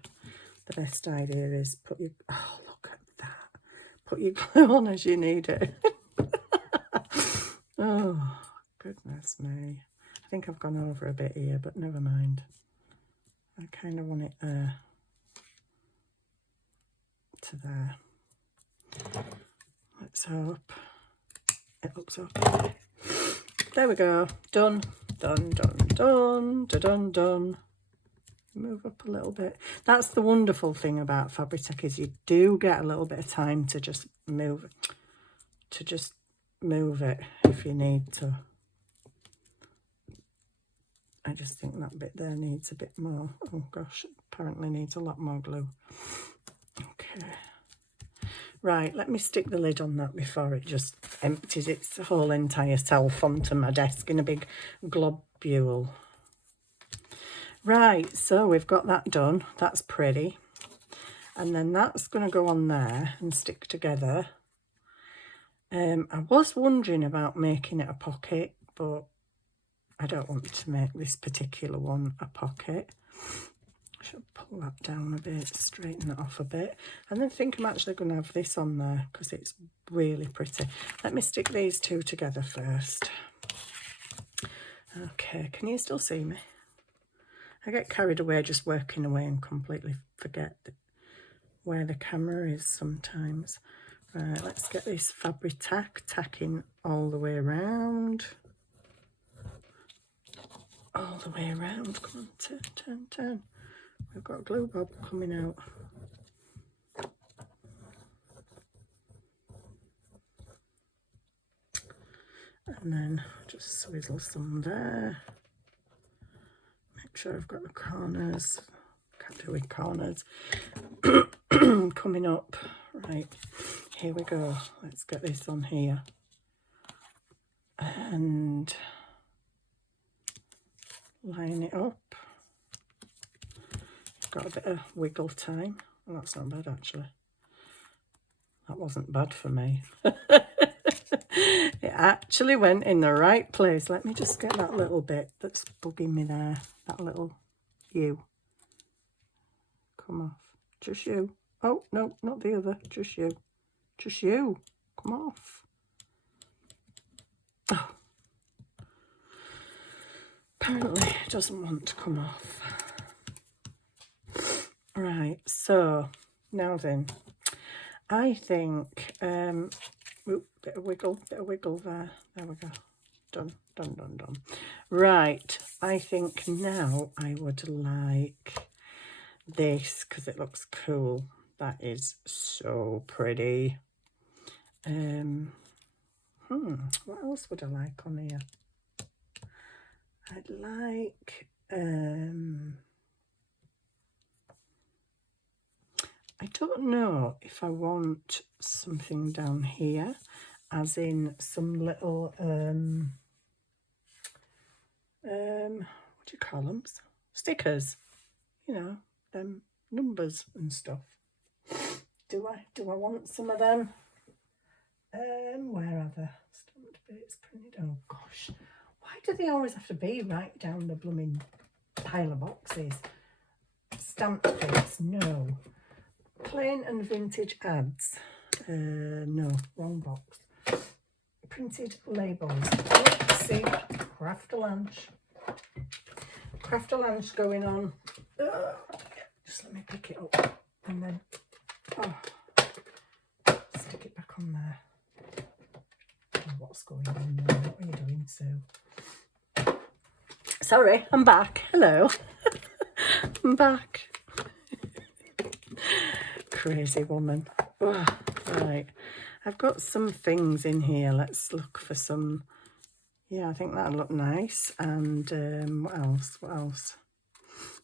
The best idea is put your, oh, look at that. Put your glue on as you need it. Oh, goodness me. I think I've gone over a bit here, but never mind. I kind of want it there to there. Let's hope it looks okay. There we go. Done, done, done, done, done, done. Move up a little bit. That's the wonderful thing about Fabri-Tac is you do get a little bit of time to just move it if you need to. I just think that bit there needs a bit more. Oh gosh, apparently needs a lot more glue. Okay. Right, let me stick the lid on that before it just empties its whole entire self onto my desk in a big globule. Right, so we've got that done. That's pretty. And then that's going to go on there and stick together. I was wondering about making it a pocket, but I don't want to make this particular one a pocket. I should pull that down a bit, straighten it off a bit. And then think I'm actually going to have this on there because it's really pretty. Let me stick these two together first. Okay, can you still see me? I get carried away just working away and completely forget where the camera is sometimes. Right, let's get this Fabri-Tac tacking all the way around. All the way around. Come on, turn, turn, turn. We've got a glue bob coming out. And then just swizzle some there. Make sure I've got the corners. Can't do with corners. Coming up. Right, here we go. Let's get this on here. And line it up. Got a bit of wiggle time. Well, that's not bad actually. That wasn't bad for me. It actually went in the right place. Let me just get that little bit that's bugging me there. That little you. Come off. Just you. Oh, no, not the other. Just you. Just you. Come off. Oh. Apparently it doesn't want to come off. Right, so now then, I think, bit of wiggle there. There we go. Done, done, done, done. Right, I think now I would like this because it looks cool. That is so pretty. What else would I like on here? I'd like, I don't know if I want something down here, as in some little, what do you call them? Stickers, you know, them numbers and stuff. Do I want some of them? Where are they? Stamped bits printed. Oh gosh, why do they always have to be right down the blooming pile of boxes? Stamped bits, no. Plain and vintage ads. No, wrong box. Printed labels. Let's see, Craft-A-Lunch. Craft-A-Lunch going on. Just let me pick it up and then stick it back on there. Oh, what's going on there? What are you doing, Sue? Sorry, I'm back. Hello. I'm back. Crazy woman. Oh, right, I've got some things in here. Let's look for some. Yeah, I think that'll look nice. And what else? What else?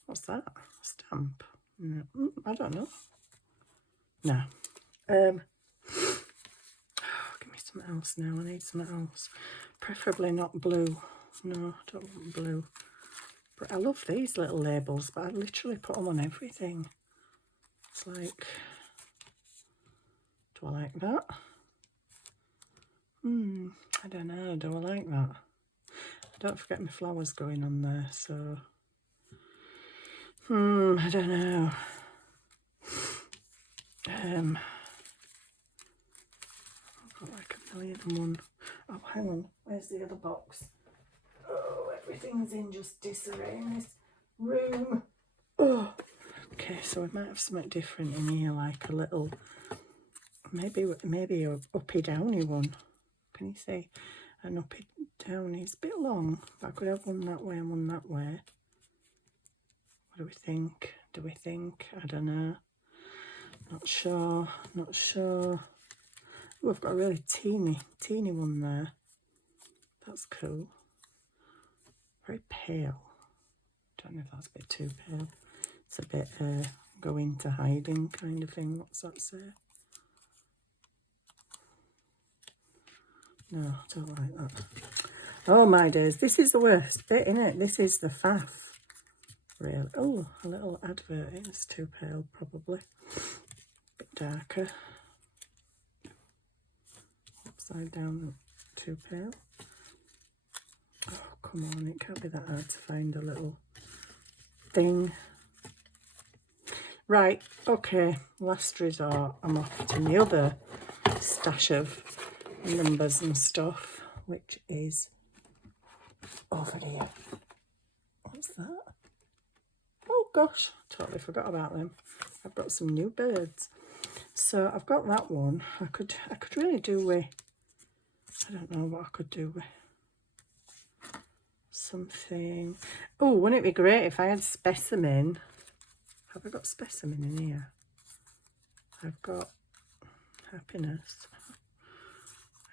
What's that? Stamp? No, I don't know. No. Give me something else now. I need something else. Preferably not blue. No, I don't want blue. But I love these little labels, but I literally put them on everything. It's like, do I like that? I don't know. Do I like that? Don't forget my flowers going on there, so I don't know. I've got like a million and one. Oh, hang on. Where's the other box? Oh, everything's in just disarray in this room. Oh. Okay, so we might have something different in here, like a little, maybe a uppy downy one. Can you see? An uppy downy. It's a bit long, but I could have one that way and one that way. What do we think? Do we think? I don't know. Not sure. Not sure. Oh, I've got a really teeny one there. That's cool. Very pale. Don't know if that's a bit too pale. It's a bit go into hiding kind of thing. What's that say? No, I don't like that. Oh my days, this is the worst bit, isn't it? This is the faff. Really. Oh, a little advert. It's too pale, probably. A bit darker. Upside down, too pale. Oh, come on, it can't be that hard to find a little thing. Right, okay, last resort. I'm off to the other stash of numbers and stuff, which is over here. What's that? Oh gosh, totally forgot about them. I've got some new birds. So I've got that one. I could really do with, I don't know what I could do with something. Oh, wouldn't it be great if I had specimen? Have I got specimen in here? I've got happiness.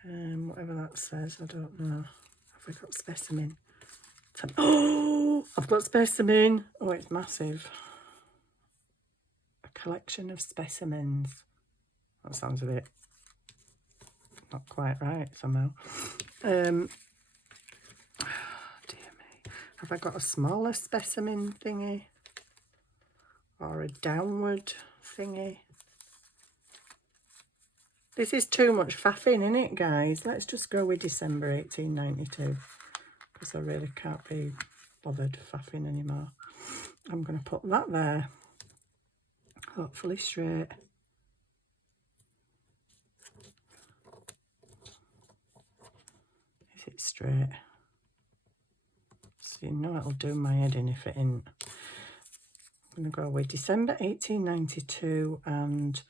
Whatever that says, I don't know. Have I got specimen? Oh, I've got specimen. Oh, it's massive. A collection of specimens. That sounds a bit not quite right somehow. Dear me. Have I got a smaller specimen thingy? Or a downward thingy? This is too much faffing, isn't it, guys? Let's just go with December 1892. Because I really can't be bothered faffing anymore. I'm going to put that there. Hopefully straight. Is it straight? So you know it'll do my head in if it ain't. I'm going to go with December 1892 and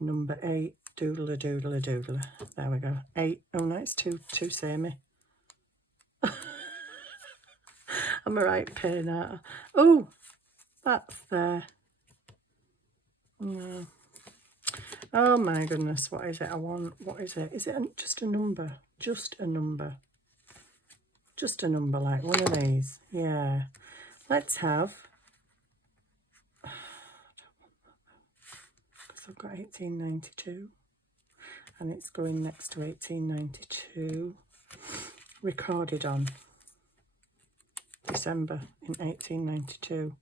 number 8. Doodle doodle doodle. There we go. 8. Oh no, it's too samey. I'm a right pain out. Oh, that's there. No. Oh my goodness, what is it I want? What is it? Is it just a number? Just a number. Just a number, like one of these. Yeah. Let's have... because I've got 1892. And it's going next to 1892. Recorded on December in 1892.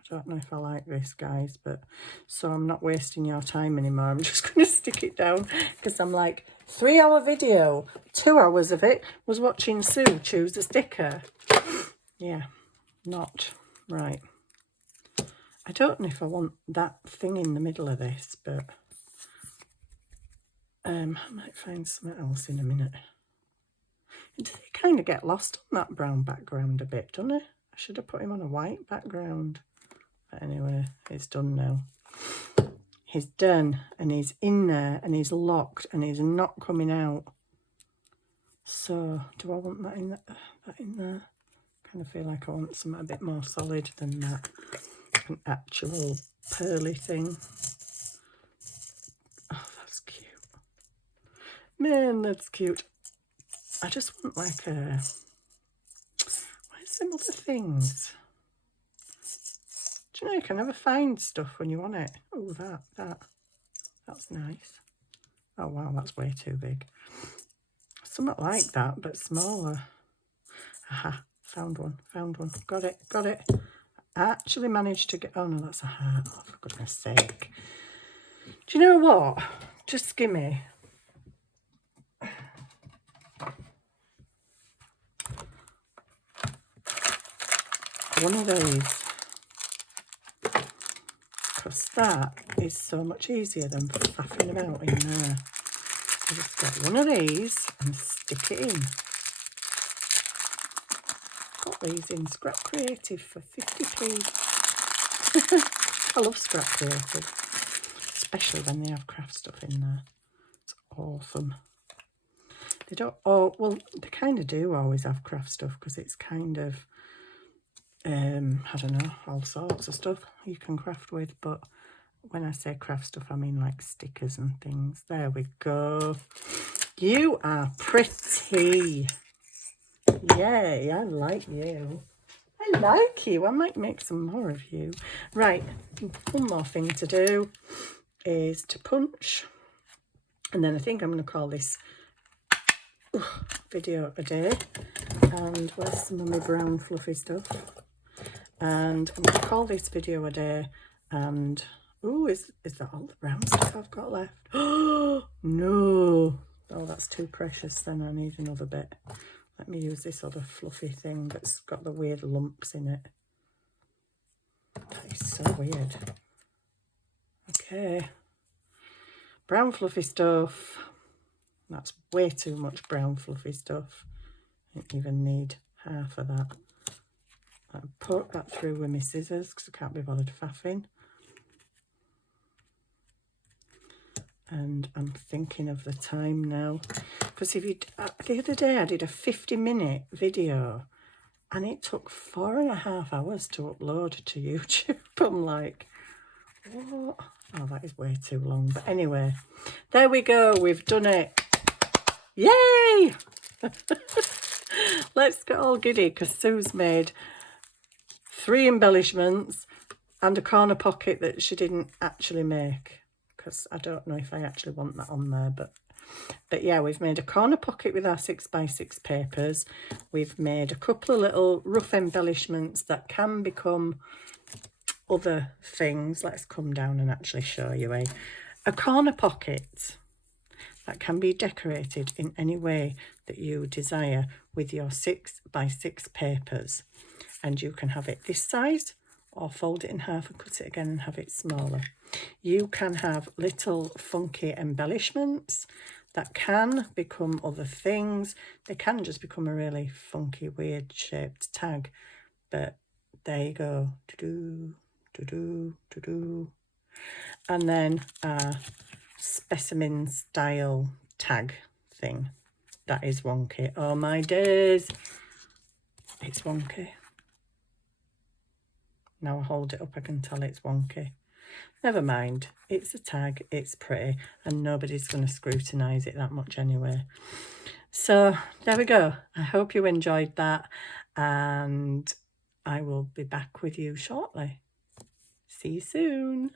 I don't know if I like this, guys, but so I'm not wasting your time anymore. I'm just going to stick it down because I'm like, 3-hour video, 2 hours of it was watching Sue choose a sticker. Yeah, not right. I don't know if I want that thing in the middle of this, but I might find something else in a minute. Does it kind of get lost on that brown background a bit, doesn't it? I should have put him on a white background. But anyway, it's done now. He's done, and he's in there, and he's locked, and he's not coming out. So, do I want that in there? Kind of feel like I want something a bit more solid than that. An actual pearly thing. Oh, that's cute. Man, that's cute. I just want like a... where's some other things? Do you know, you can never find stuff when you want it. Oh, that's nice. Oh, wow, that's way too big. Something like that, but smaller. Aha, found one. Got it. I actually managed to get... oh, no, that's a heart. Oh, for goodness sake. Do you know what? Just give me... one of these. Because that is so much easier than faffing about in there. So just get one of these and stick it in. Got these in Scrap Creative for 50p. I love Scrap Creative, especially when they have craft stuff in there. It's awesome. They don't, oh, well, they kind of do always have craft stuff because it's kind of, I don't know, all sorts of stuff you can craft with, but when I say craft stuff, I mean like stickers and things. There we go. You are pretty. Yay, I like you. I like you. I might make some more of you. Right, one more thing to do is to punch. And then I think I'm going to call this video a day. And where's some of my brown fluffy stuff? And I'm going to call this video a day. And, oh, is that all the brown stuff I've got left? Oh, no. Oh, that's too precious then. I need another bit. Let me use this other fluffy thing that's got the weird lumps in it. That is so weird. Okay. Brown fluffy stuff. That's way too much brown fluffy stuff. I don't even need half of that. I poke that through with my scissors because I can't be bothered faffing. And I'm thinking of the time now. Because if you, the other day I did a 50-minute video and it took 4.5 hours to upload to YouTube. I'm like, what? Oh, that is way too long. But anyway, there we go. We've done it. Yay! Let's get all giddy because Sue's made 3 embellishments and a corner pocket that she didn't actually make. Because I don't know if I actually want that on there, but yeah, we've made a corner pocket with our 6x6 papers. We've made a couple of little rough embellishments that can become other things. Let's come down and actually show you a corner pocket that can be decorated in any way that you desire with your 6x6 papers. And you can have it this size or fold it in half and cut it again and have it smaller. You can have little funky embellishments that can become other things. They can just become a really funky, weird shaped tag. But there you go. Do-do, do-do, do-do. And then a specimen style tag thing. That is wonky. Oh my days. It's wonky. Now I hold it up, I can tell it's wonky. never mind. It's a tag, it's pretty, and nobody's going to scrutinise it that much anyway. So there we go. I hope you enjoyed that, and I will be back with you shortly. See you soon.